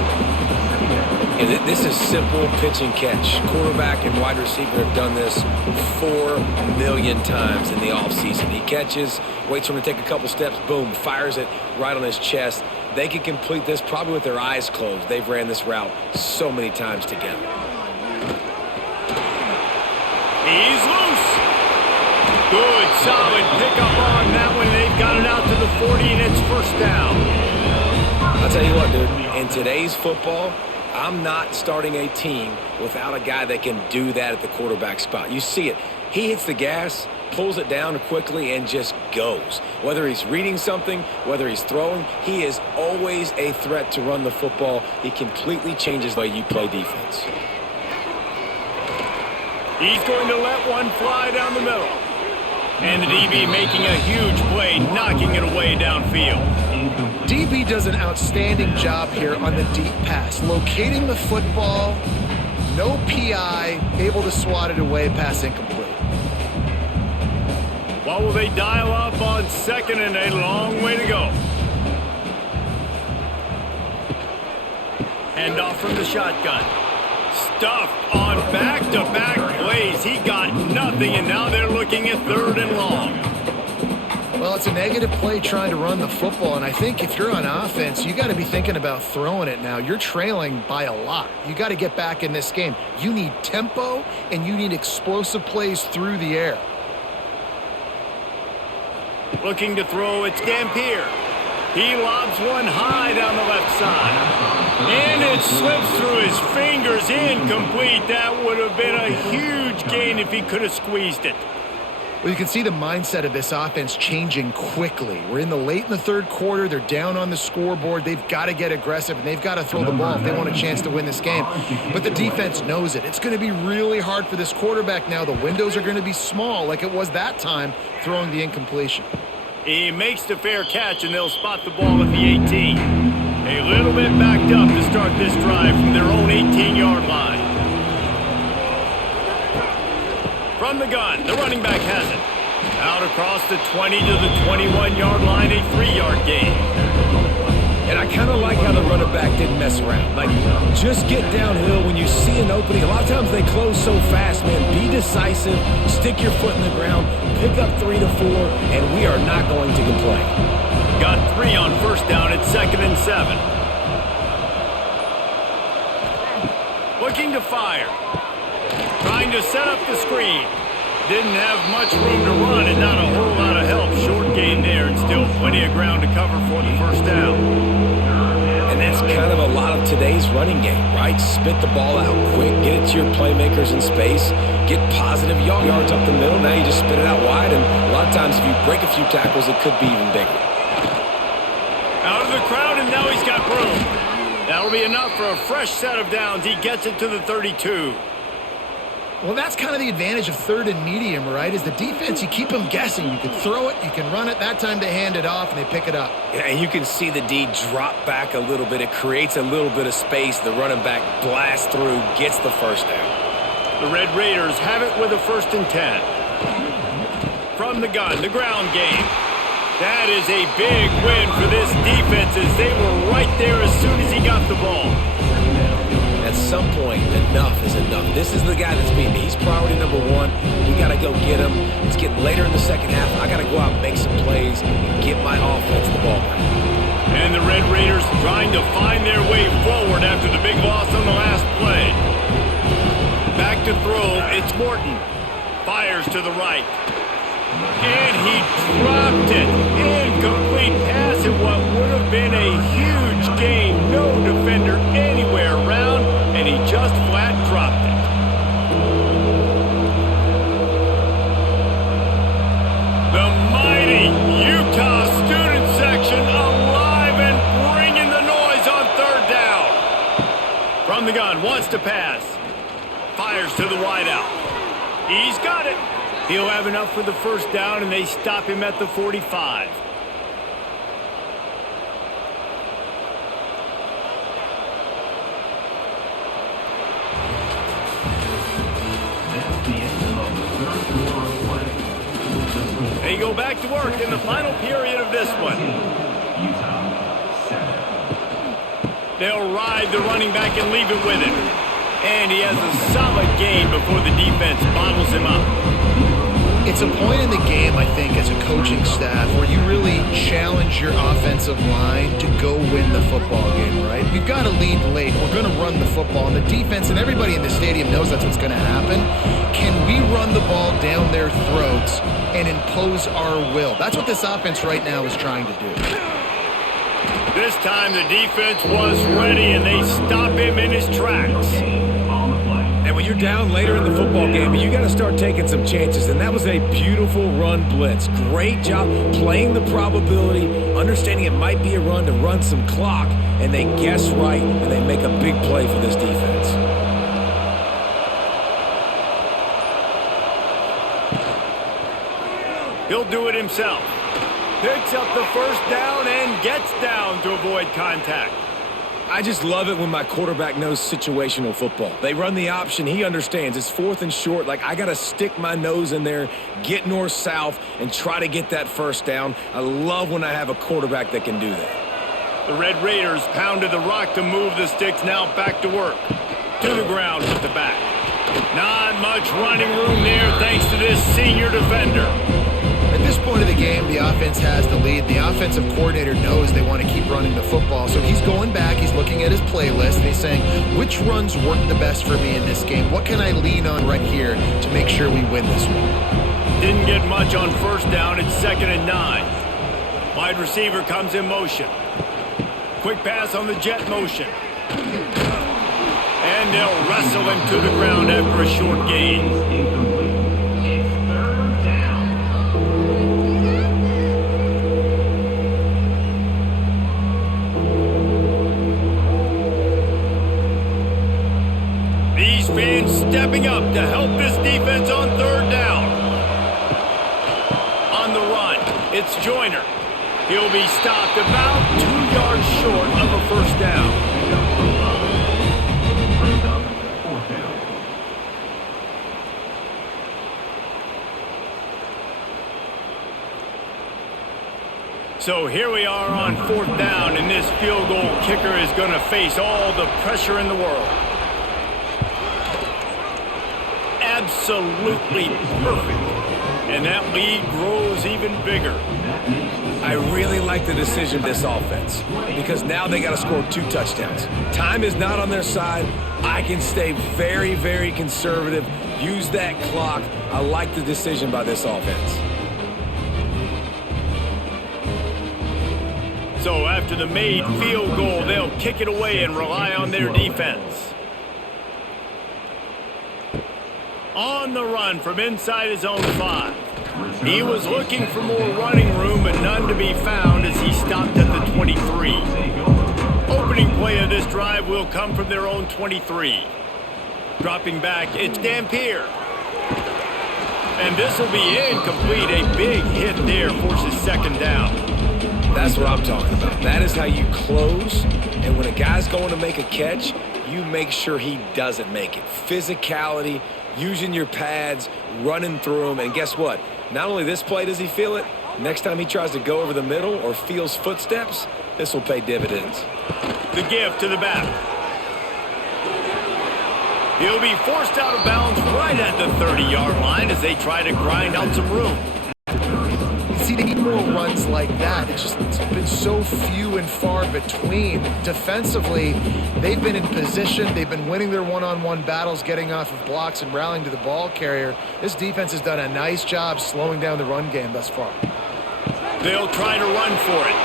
And this is simple pitch and catch. Quarterback and wide receiver have done this 4 million times in the offseason. He catches, waits for him to take a couple steps, boom, fires it right on his chest. They can complete this probably with their eyes closed. They've ran this route so many times together. He's loose. Good, solid pickup on that one. They've got it out to the 40, and it's first down. I'll tell you what, dude. In today's football, I'm not starting a team without a guy that can do that at the quarterback spot. You see it. He hits the gas, pulls it down quickly, and just goes. Whether he's reading something, whether he's throwing, he is always a threat to run the football. He completely changes the way you play defense. He's going to let one fly down the middle. And the DB making a huge play, knocking it away downfield. DB does an outstanding job here on the deep pass, locating the football, no PI, able to swat it away, pass incomplete. What will they dial up on second and a long way to go? Handoff from the shotgun. Stuffed on back-to-back plays. He got nothing, and now they're looking at third and long. Well, it's a negative play trying to run the football, and I think if you're on offense, you got to be thinking about throwing it now. You're trailing by a lot. You got to get back in this game. You need tempo, and you need explosive plays through the air. Looking to throw, it's Dampier. He lobs one high down the left side. And it slips through his fingers, incomplete. That would have been a huge gain if he could have squeezed it. Well, you can see the mindset of this offense changing quickly. We're in the third quarter. They're down on the scoreboard. They've got to get aggressive, and they've got to throw the ball if they want a chance to win this game. But the defense knows it. It's going to be really hard for this quarterback now. The windows are going to be small like it was that time throwing the incompletion. He makes the fair catch, and they'll spot the ball at the 18. A little bit backed up to start this drive from their own 18-yard line. From the gun, the running back has it. Out across the 20 to the 21-yard line, a 3-yard gain. And I kind of like how the running back didn't mess around. Like, just get downhill when you see an opening. A lot of times they close so fast, man. Be decisive, stick your foot in the ground, pick up 3 to 4, and we are not going to complain. Got 3 on first down at 2nd and 7. Looking to fire. Trying to set up the screen. Didn't have much room to run and not a whole lot of help. Short gain there and still plenty of ground to cover for the first down. And that's kind of a lot of today's running game, right? Spit the ball out quick, get it to your playmakers in space, get positive yards up the middle. Now you just spit it out wide, and a lot of times if you break a few tackles, it could be even bigger. Out of the crowd, and now he's got room. That'll be enough for a fresh set of downs. He gets it to the 32. Well, that's kind of the advantage of third and medium, right? Is the defense, you keep them guessing. You can throw it, you can run it. That time they hand it off, and they pick it up. Yeah, and you can see the D drop back a little bit. It creates a little bit of space. The running back blasts through, gets the first down. The Red Raiders have it with a 1st and 10. From the gun, the ground game. That is a big win for this defense as they were right there as soon as he got the ball. That's some point, enough is enough. This is the guy that's beating me. He's priority number one. We got to go get him. It's getting later in the second half. I got to go out and make some plays and get my offense the ball back. And the Red Raiders trying to find their way forward after the big loss on the last play. Back to throw, it's Morton. Fires to the right. And he dropped it. Incomplete pass in what would have been a huge gain. No defender anywhere around, and he just flat dropped it. The mighty Utah student section alive and bringing the noise on third down. From the gun, wants to pass. Fires to the wideout. He's got it. He'll have enough for the first down, and they stop him at the 45. That's the end of the third quarter of play. They go back to work in the final period of this one. Utah 7. They'll ride the running back and leave it with him. And he has a solid gain before the defense bottles him up. It's a point in the game, I think, as a coaching staff where you really challenge your offensive line to go win the football game, right? We've got to lead late. We're going to run the football. And the defense and everybody in the stadium knows that's what's going to happen. Can we run the ball down their throats and impose our will? That's what this offense right now is trying to do. This time the defense was ready, and they stop him in his tracks. And when you're down later in the football game, you got to start taking some chances. And that was a beautiful run blitz. Great job playing the probability, understanding it might be a run to run some clock, and they guess right, and they make a big play for this defense. He'll do it himself. Picks up the first down and gets down to avoid contact. I just love it when my quarterback knows situational football. They run the option. He understands. It's fourth and short. Like, I got to stick my nose in there, get north-south, and try to get that first down. I love when I have a quarterback that can do that. The Red Raiders pounded the rock to move the sticks, now back to work. To the ground with the back. Not much running room there thanks to this senior defender. At this point of the game, the offense has the lead. The offensive coordinator knows they want to keep running the football, so he's going back, he's looking at his playlist, and he's saying, which runs work the best for me in this game? What can I lean on right here to make sure we win this one? Didn't get much on first down. It's 2nd and 9. Wide receiver comes in motion. Quick pass on the jet motion. And they'll wrestle him to the ground after a short gain. Fans stepping up to help this defense on third down. On the run, it's Joyner. He'll be stopped about 2 yards short of a first down. So here we are on 4th down, and this field goal kicker is going to face all the pressure in the world. Absolutely perfect. And that lead grows even bigger. I really like the decision of this offense because now they got to score 2 touchdowns. Time is not on their side. I can stay very, very conservative, use that clock. I like the decision by this offense. So after the made field goal, they'll kick it away and rely on their defense. On the run from inside his own 5. He was looking for more running room, but none to be found as he stopped at the 23. Opening play of this drive will come from their own 23. Dropping back, it's Dampier. And this will be incomplete. A big hit there forces 2nd down. That's what I'm talking about. That is how you close. And when a guy's going to make a catch, you make sure he doesn't make it. Physicality, using your pads, running through them. And guess what? Not only this play does he feel it, next time he tries to go over the middle or feels footsteps, this will pay dividends. The give to the back. He'll be forced out of bounds right at the 30-yard line as they try to grind out some room. See, they need more runs like that. It's been so few and far between. Defensively, they've been in position. They've been winning their one-on-one battles, getting off of blocks and rallying to the ball carrier. This defense has done a nice job slowing down the run game thus far. They'll try to run for it.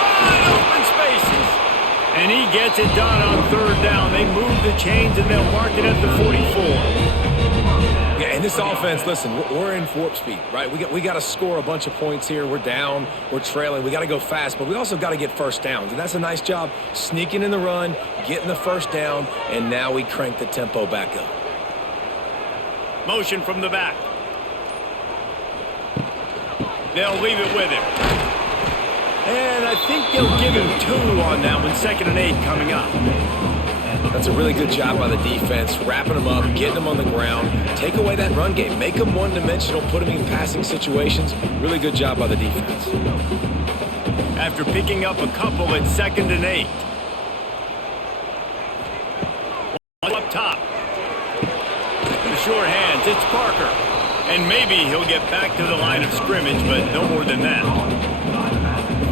Wide open spaces. And he gets it done on third down. They move the chains and they'll mark it at the 44. Yeah, and this offense, listen, we're in warp speed, right? We got to score a bunch of points here. We're down, we're trailing. We got to go fast, but we also got to get first downs. And that's a nice job sneaking in the run, getting the first down, and now we crank the tempo back up. Motion from the back. They'll leave it with him. And I think they'll give him 2 on that one. 2nd and 8 coming up. That's a really good job by the defense, wrapping them up, getting them on the ground, take away that run game, make them one-dimensional, put them in passing situations. Really good job by the defense. After picking up a couple at 2nd and 8. Up top. The short hands, it's Parker. And maybe he'll get back to the line of scrimmage, but no more than that.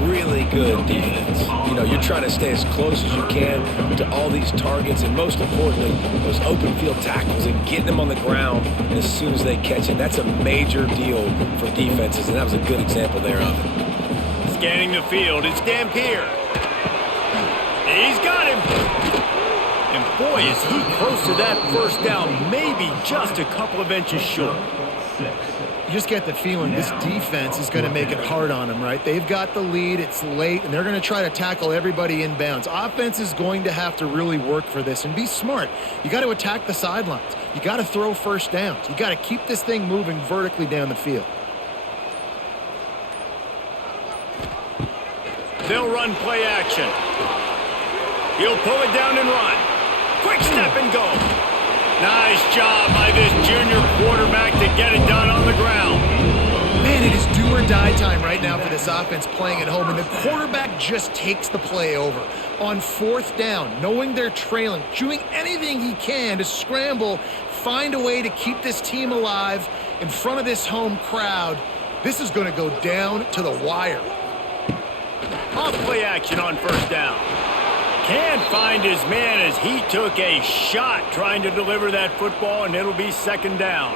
Really good defense. You know, you're trying to stay as close as you can to all these targets, and most importantly, those open field tackles and getting them on the ground as soon as they catch it. That's a major deal for defenses, and that was a good example there of it. Scanning the field, it's Dampier. He's got him. And boy, is he close to that first down, maybe just a couple of inches short. You just get the feeling this defense is going to make it hard on them, right? They've got the lead, it's late, and they're going to try to tackle everybody inbounds. Offense is going to have to really work for this and be smart. You got to attack the sidelines. You got to throw first downs. You got to keep this thing moving vertically down the field. They'll run play action. He'll pull it down and run. Quick step and go. Nice job by this junior quarterback to get it done on the ground. Man, it is do or die time right now for this offense playing at home, and the quarterback just takes the play over. On 4th down, knowing they're trailing, doing anything he can to scramble, find a way to keep this team alive in front of this home crowd. This is going to go down to the wire. Off play action on 1st down. Can't find his man as he took a shot trying to deliver that football, and it'll be 2nd down.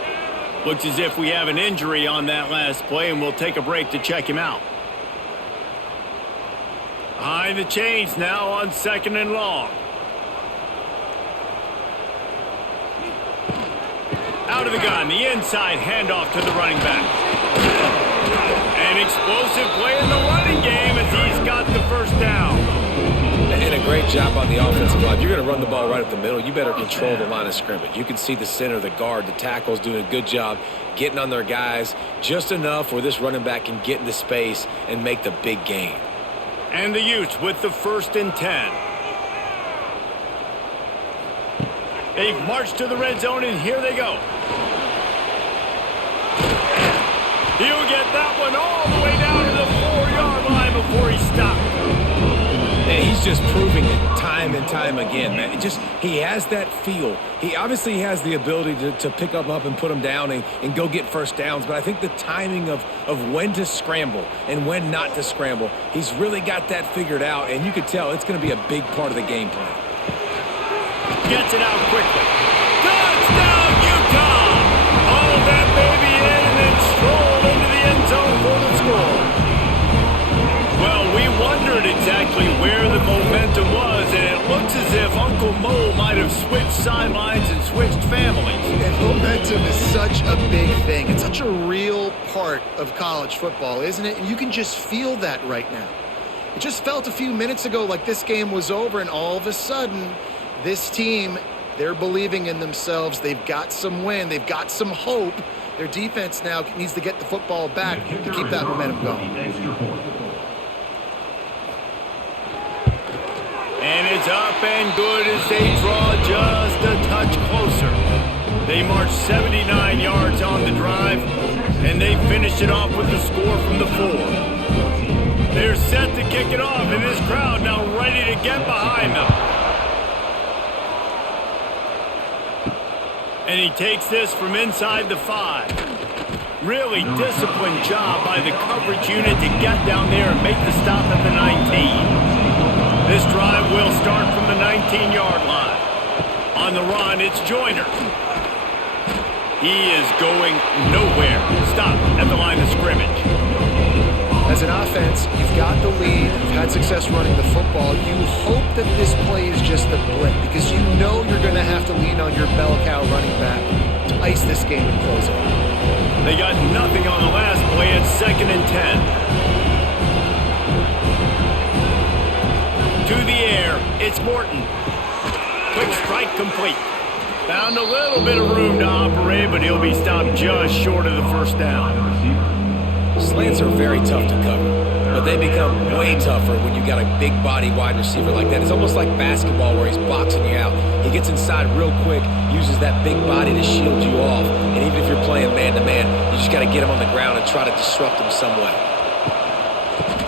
Looks as if we have an injury on that last play, and we'll take a break to check him out. Behind the chains now on 2nd and long. Out of the gun, the inside handoff to the running back. An explosive play in the running game as he's got the first down. And a great job on the offensive line. You're going to run the ball right up the middle. You better control the line of scrimmage. You can see the center, the guard, the tackles doing a good job getting on their guys just enough where this running back can get into space and make the big gain. And the Utes with the 1st and 10. They've marched to the red zone, and here they go. He'll get that one all the way down to the 4-yard line before he stopped. And he's just proving it time and time again, man. He has that feel. He obviously has the ability to pick them up and put them down and go get first downs. But I think the timing of when to scramble and when not to scramble, he's really got that figured out. And you could tell it's going to be a big part of the game plan. Gets it out quickly. Touchdown, Utah! Haul that baby in and then stroll into the end zone for the score. Well, we wondered exactly where the momentum was, and it looks as if Uncle Mo might have switched sidelines and switched families. And momentum is such a big thing. It's such a real part of college football, isn't it? And you can just feel that right now. It just felt a few minutes ago like this game was over, and all of a sudden, this team, they're believing in themselves. They've got some wind. They've got some hope. Their defense now needs to get the football back to keep that momentum going. And it's up and good as they draw just a touch closer. They march 79 yards on the drive, and they finish it off with the score from the 4. They're set to kick it off, and this crowd now ready to get behind them. And he takes this from inside the 5. Really disciplined job by the coverage unit to get down there and make the stop at the 19. This drive will start from the 19-yard line. On the run, it's Joyner. He is going nowhere. Stop at the line of scrimmage. As an offense, you've got the lead, you've had success running the football. You hope that this play is just a blip because you know you're going to have to lean on your bell cow running back to ice this game and close it. They got nothing on the last play. It's 2nd and 10. To the air, it's Morton. Quick strike complete. Found a little bit of room to operate, but he'll be stopped just short of the first down. Slants are very tough to cover, but they become way tougher when you got a big body wide receiver like that. It's almost like basketball where he's boxing you out. He gets inside real quick, uses that big body to shield you off, and even if you're playing man-to-man, you just got to get him on the ground and try to disrupt him some way.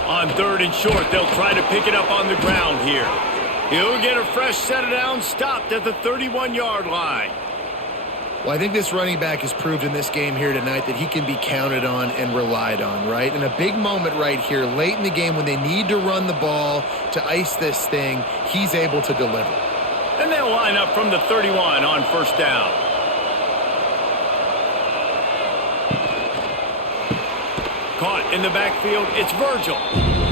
On 3rd and short, they'll try to pick it up on the ground here. He'll get a fresh set of downs, stopped at the 31-yard line. Well, I think this running back has proved in this game here tonight that he can be counted on and relied on, right? And a big moment right here, late in the game when they need to run the ball to ice this thing, he's able to deliver. And they'll line up from the 31 on first down. Caught in the backfield, it's Virgil.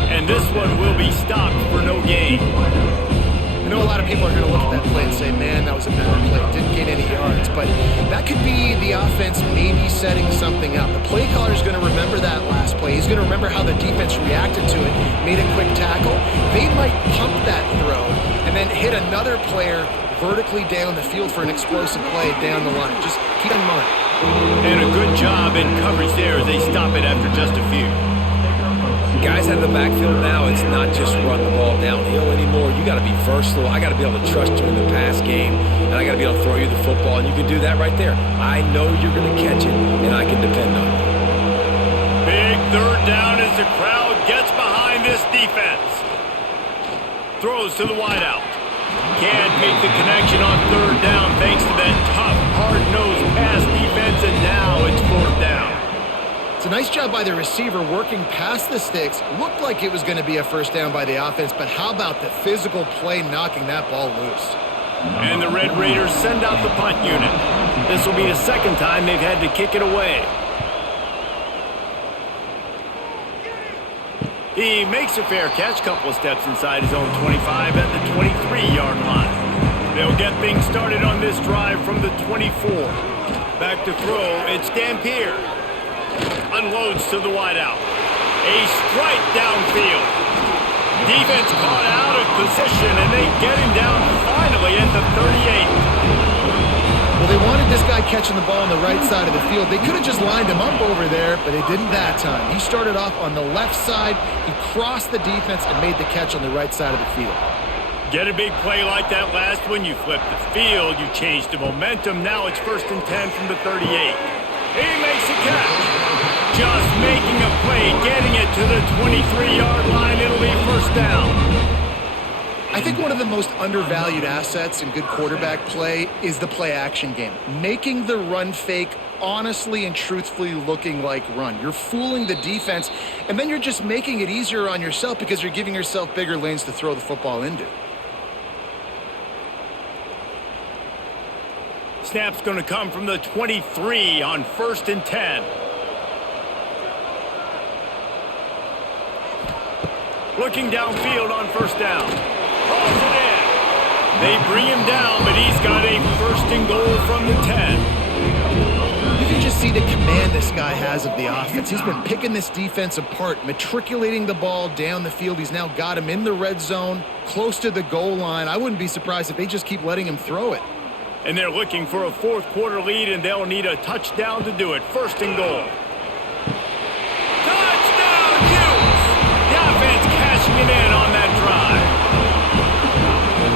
And this one will be stopped for no gain. I know a lot of people are going to look at that play and say, man, that was a bad play. Didn't gain any yards. But that could be the offense maybe setting something up. The play caller is going to remember that last play. He's going to remember how the defense reacted to it, made a quick tackle. They might pump that throw and then hit another player vertically down the field for an explosive play down the line. Just keep in mind. And a good job in coverage there as they stop it after just a few. Guys out of the backfield now, it's not just run the ball downhill anymore. You got to be versatile. I got to be able to trust you in the pass game, and I got to be able to throw you the football, and you can do that right there. I know you're going to catch it, and I can depend on it. Big 3rd down as the crowd gets behind this defense. Throws to the wideout. Can't make the connection on 3rd down thanks to that tough, hard-nosed pass defense, and now it's 4th down. It's a nice job by the receiver working past the sticks. Looked like it was going to be a first down by the offense, but how about the physical play knocking that ball loose? And the Red Raiders send out the punt unit. This will be the 2nd time they've had to kick it away. He makes a fair catch, couple of steps inside his own 25 at the 23-yard line. They'll get things started on this drive from the 24. Back to throw, it's Dampier. Unloads to the wideout. A strike downfield. Defense caught out of position, and they get him down finally at the 38. Well, they wanted this guy catching the ball on the right side of the field. They could have just lined him up over there, but they didn't that time. He started off on the left side. He crossed the defense and made the catch on the right side of the field. Get a big play like that last one. You flip the field. You change the momentum. Now it's 1st and 10 from the 38. He makes a catch. Just making a play, getting it to the 23-yard line. It'll be 1st down. I think one of the most undervalued assets in good quarterback play is the play-action game. Making the run fake honestly and truthfully looking like run. You're fooling the defense, and then you're just making it easier on yourself because you're giving yourself bigger lanes to throw the football into. Snap's going to come from the 23 on 1st and 10. Looking downfield on 1st down. Hauls it in. They bring him down, but he's got a 1st and goal from the 10. You can just see the command this guy has of the offense. He's been picking this defense apart, matriculating the ball down the field. He's now got him in the red zone, close to the goal line. I wouldn't be surprised if they just keep letting him throw it. And they're looking for a 4th quarter lead, and they'll need a touchdown to do it. 1st and goal. Touchdown, Utes! The offense cashing it in on that drive.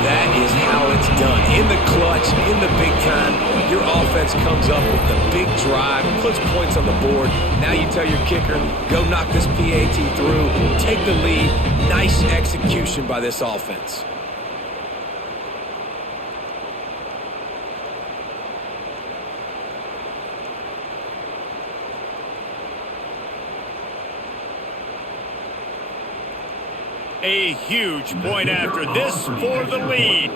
That is how it's done. In the clutch, in the big time, your offense comes up with the big drive, puts points on the board. Now you tell your kicker, go knock this PAT through, take the lead. Nice execution by this offense. A huge point after this for the lead.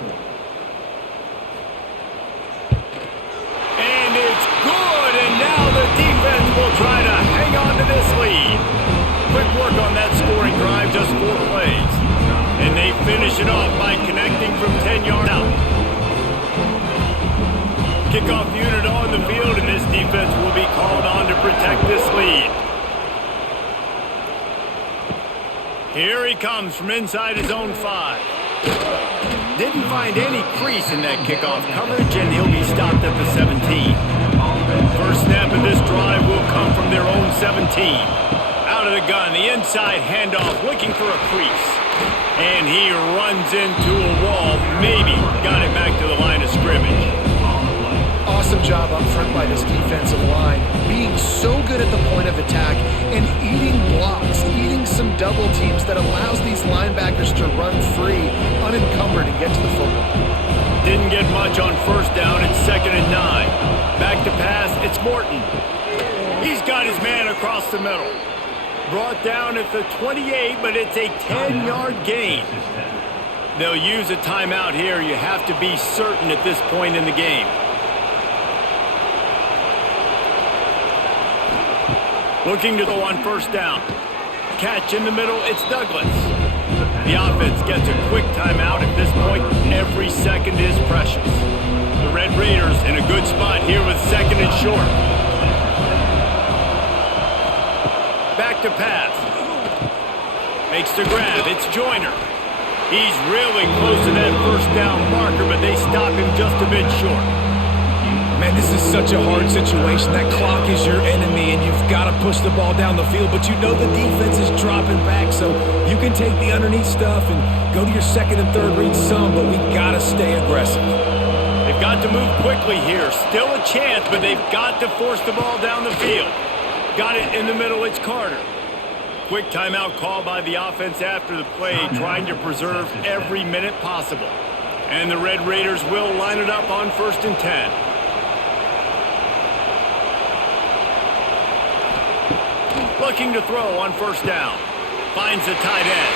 And it's good, and now the defense will try to hang on to this lead. Quick work on that scoring drive, just 4 plays. And they finish it off by connecting from 10 yards out. Kickoff unit on the field, and this defense will be called on to protect this lead. Here he comes from inside his own 5. Didn't find any crease in that kickoff coverage, and he'll be stopped at the 17. First snap of this drive will come from their own 17. Out of the gun, the inside handoff, looking for a crease. And he runs into a wall, maybe got it back to the line of scrimmage. Awesome job up front by this defensive line, being so good at the point of attack and eating blocks, eating some double teams that allows these linebackers to run free, unencumbered, and get to the football. Didn't get much on first down. It's 2nd and 9. Back to pass, it's Morton. He's got his man across the middle. Brought down at the 28, but it's a 10-yard gain. They'll use a timeout here. You have to be certain at this point in the game. Looking to go on first down. Catch in the middle, it's Douglas. The offense gets a quick timeout. At this point, every second is precious. The Red Raiders in a good spot here with 2nd and short. Back to pass. Makes the grab, it's Joyner. He's really close to that first down marker, but they stop him just a bit short. Man, this is such a hard situation. That clock is your enemy, and you've got to push the ball down the field, but you know the defense is dropping back, so you can take the underneath stuff and go to your 2nd and 3rd read some, but we got to stay aggressive. They've got to move quickly here. Still a chance, but they've got to force the ball down the field. Got it in the middle, it's Carter. Quick timeout call by the offense after the play, trying to preserve every minute possible. And the Red Raiders will line it up on 1st and 10. Looking to throw on first down. Finds the tight end.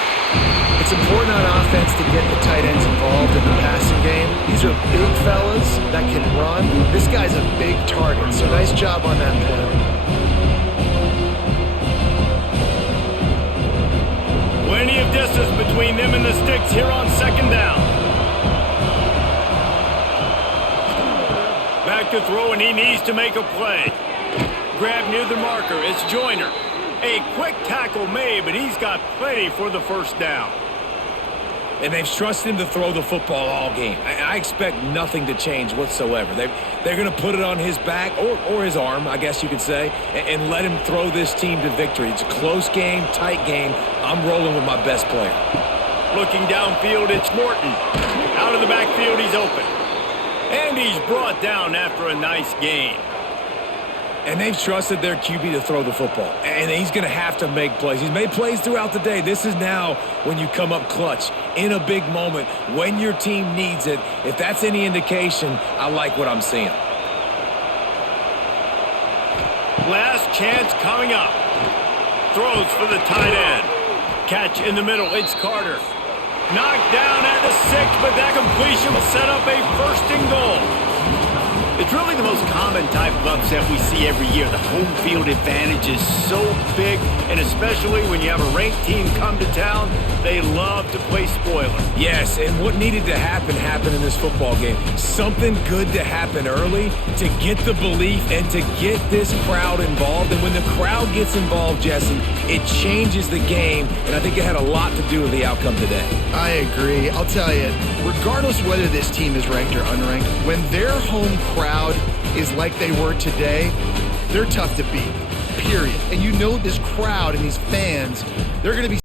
It's important on offense to get the tight ends involved in the passing game. These are big fellas that can run. This guy's a big target, so nice job on that play. Plenty of distance between them and the sticks here on 2nd down. Back to throw, and he needs to make a play. Grab near the marker, it's Joyner. A quick tackle made, but he's got plenty for the first down. And they've trusted him to throw the football all game. I expect nothing to change whatsoever. They're going to put it on his back, or his arm, I guess you could say, and let him throw this team to victory. It's a close game, tight game. I'm rolling with my best player. Looking downfield, it's Morton. Out of the backfield, he's open. And he's brought down after a nice gain. And they've trusted their QB to throw the football. And he's going to have to make plays. He's made plays throughout the day. This is now when you come up clutch in a big moment when your team needs it. If that's any indication, I like what I'm seeing. Last chance coming up. Throws for the tight end. Catch in the middle. It's Carter. Knocked down at the 6, but that completion will set up a 1st and goal. It's really the most common type of upset we see every year. The home field advantage is so big, and especially when you have a ranked team come to town, they love to play spoiler. Yes, and what needed to happen happened in this football game. Something good to happen early to get the belief and to get this crowd involved. And when the crowd gets involved, Jesse, it changes the game, and I think it had a lot to do with the outcome today. I agree. I'll tell you, regardless whether this team is ranked or unranked, when their home crowd is like they were today, they're tough to beat, period. And you know this crowd and these fans, they're going to be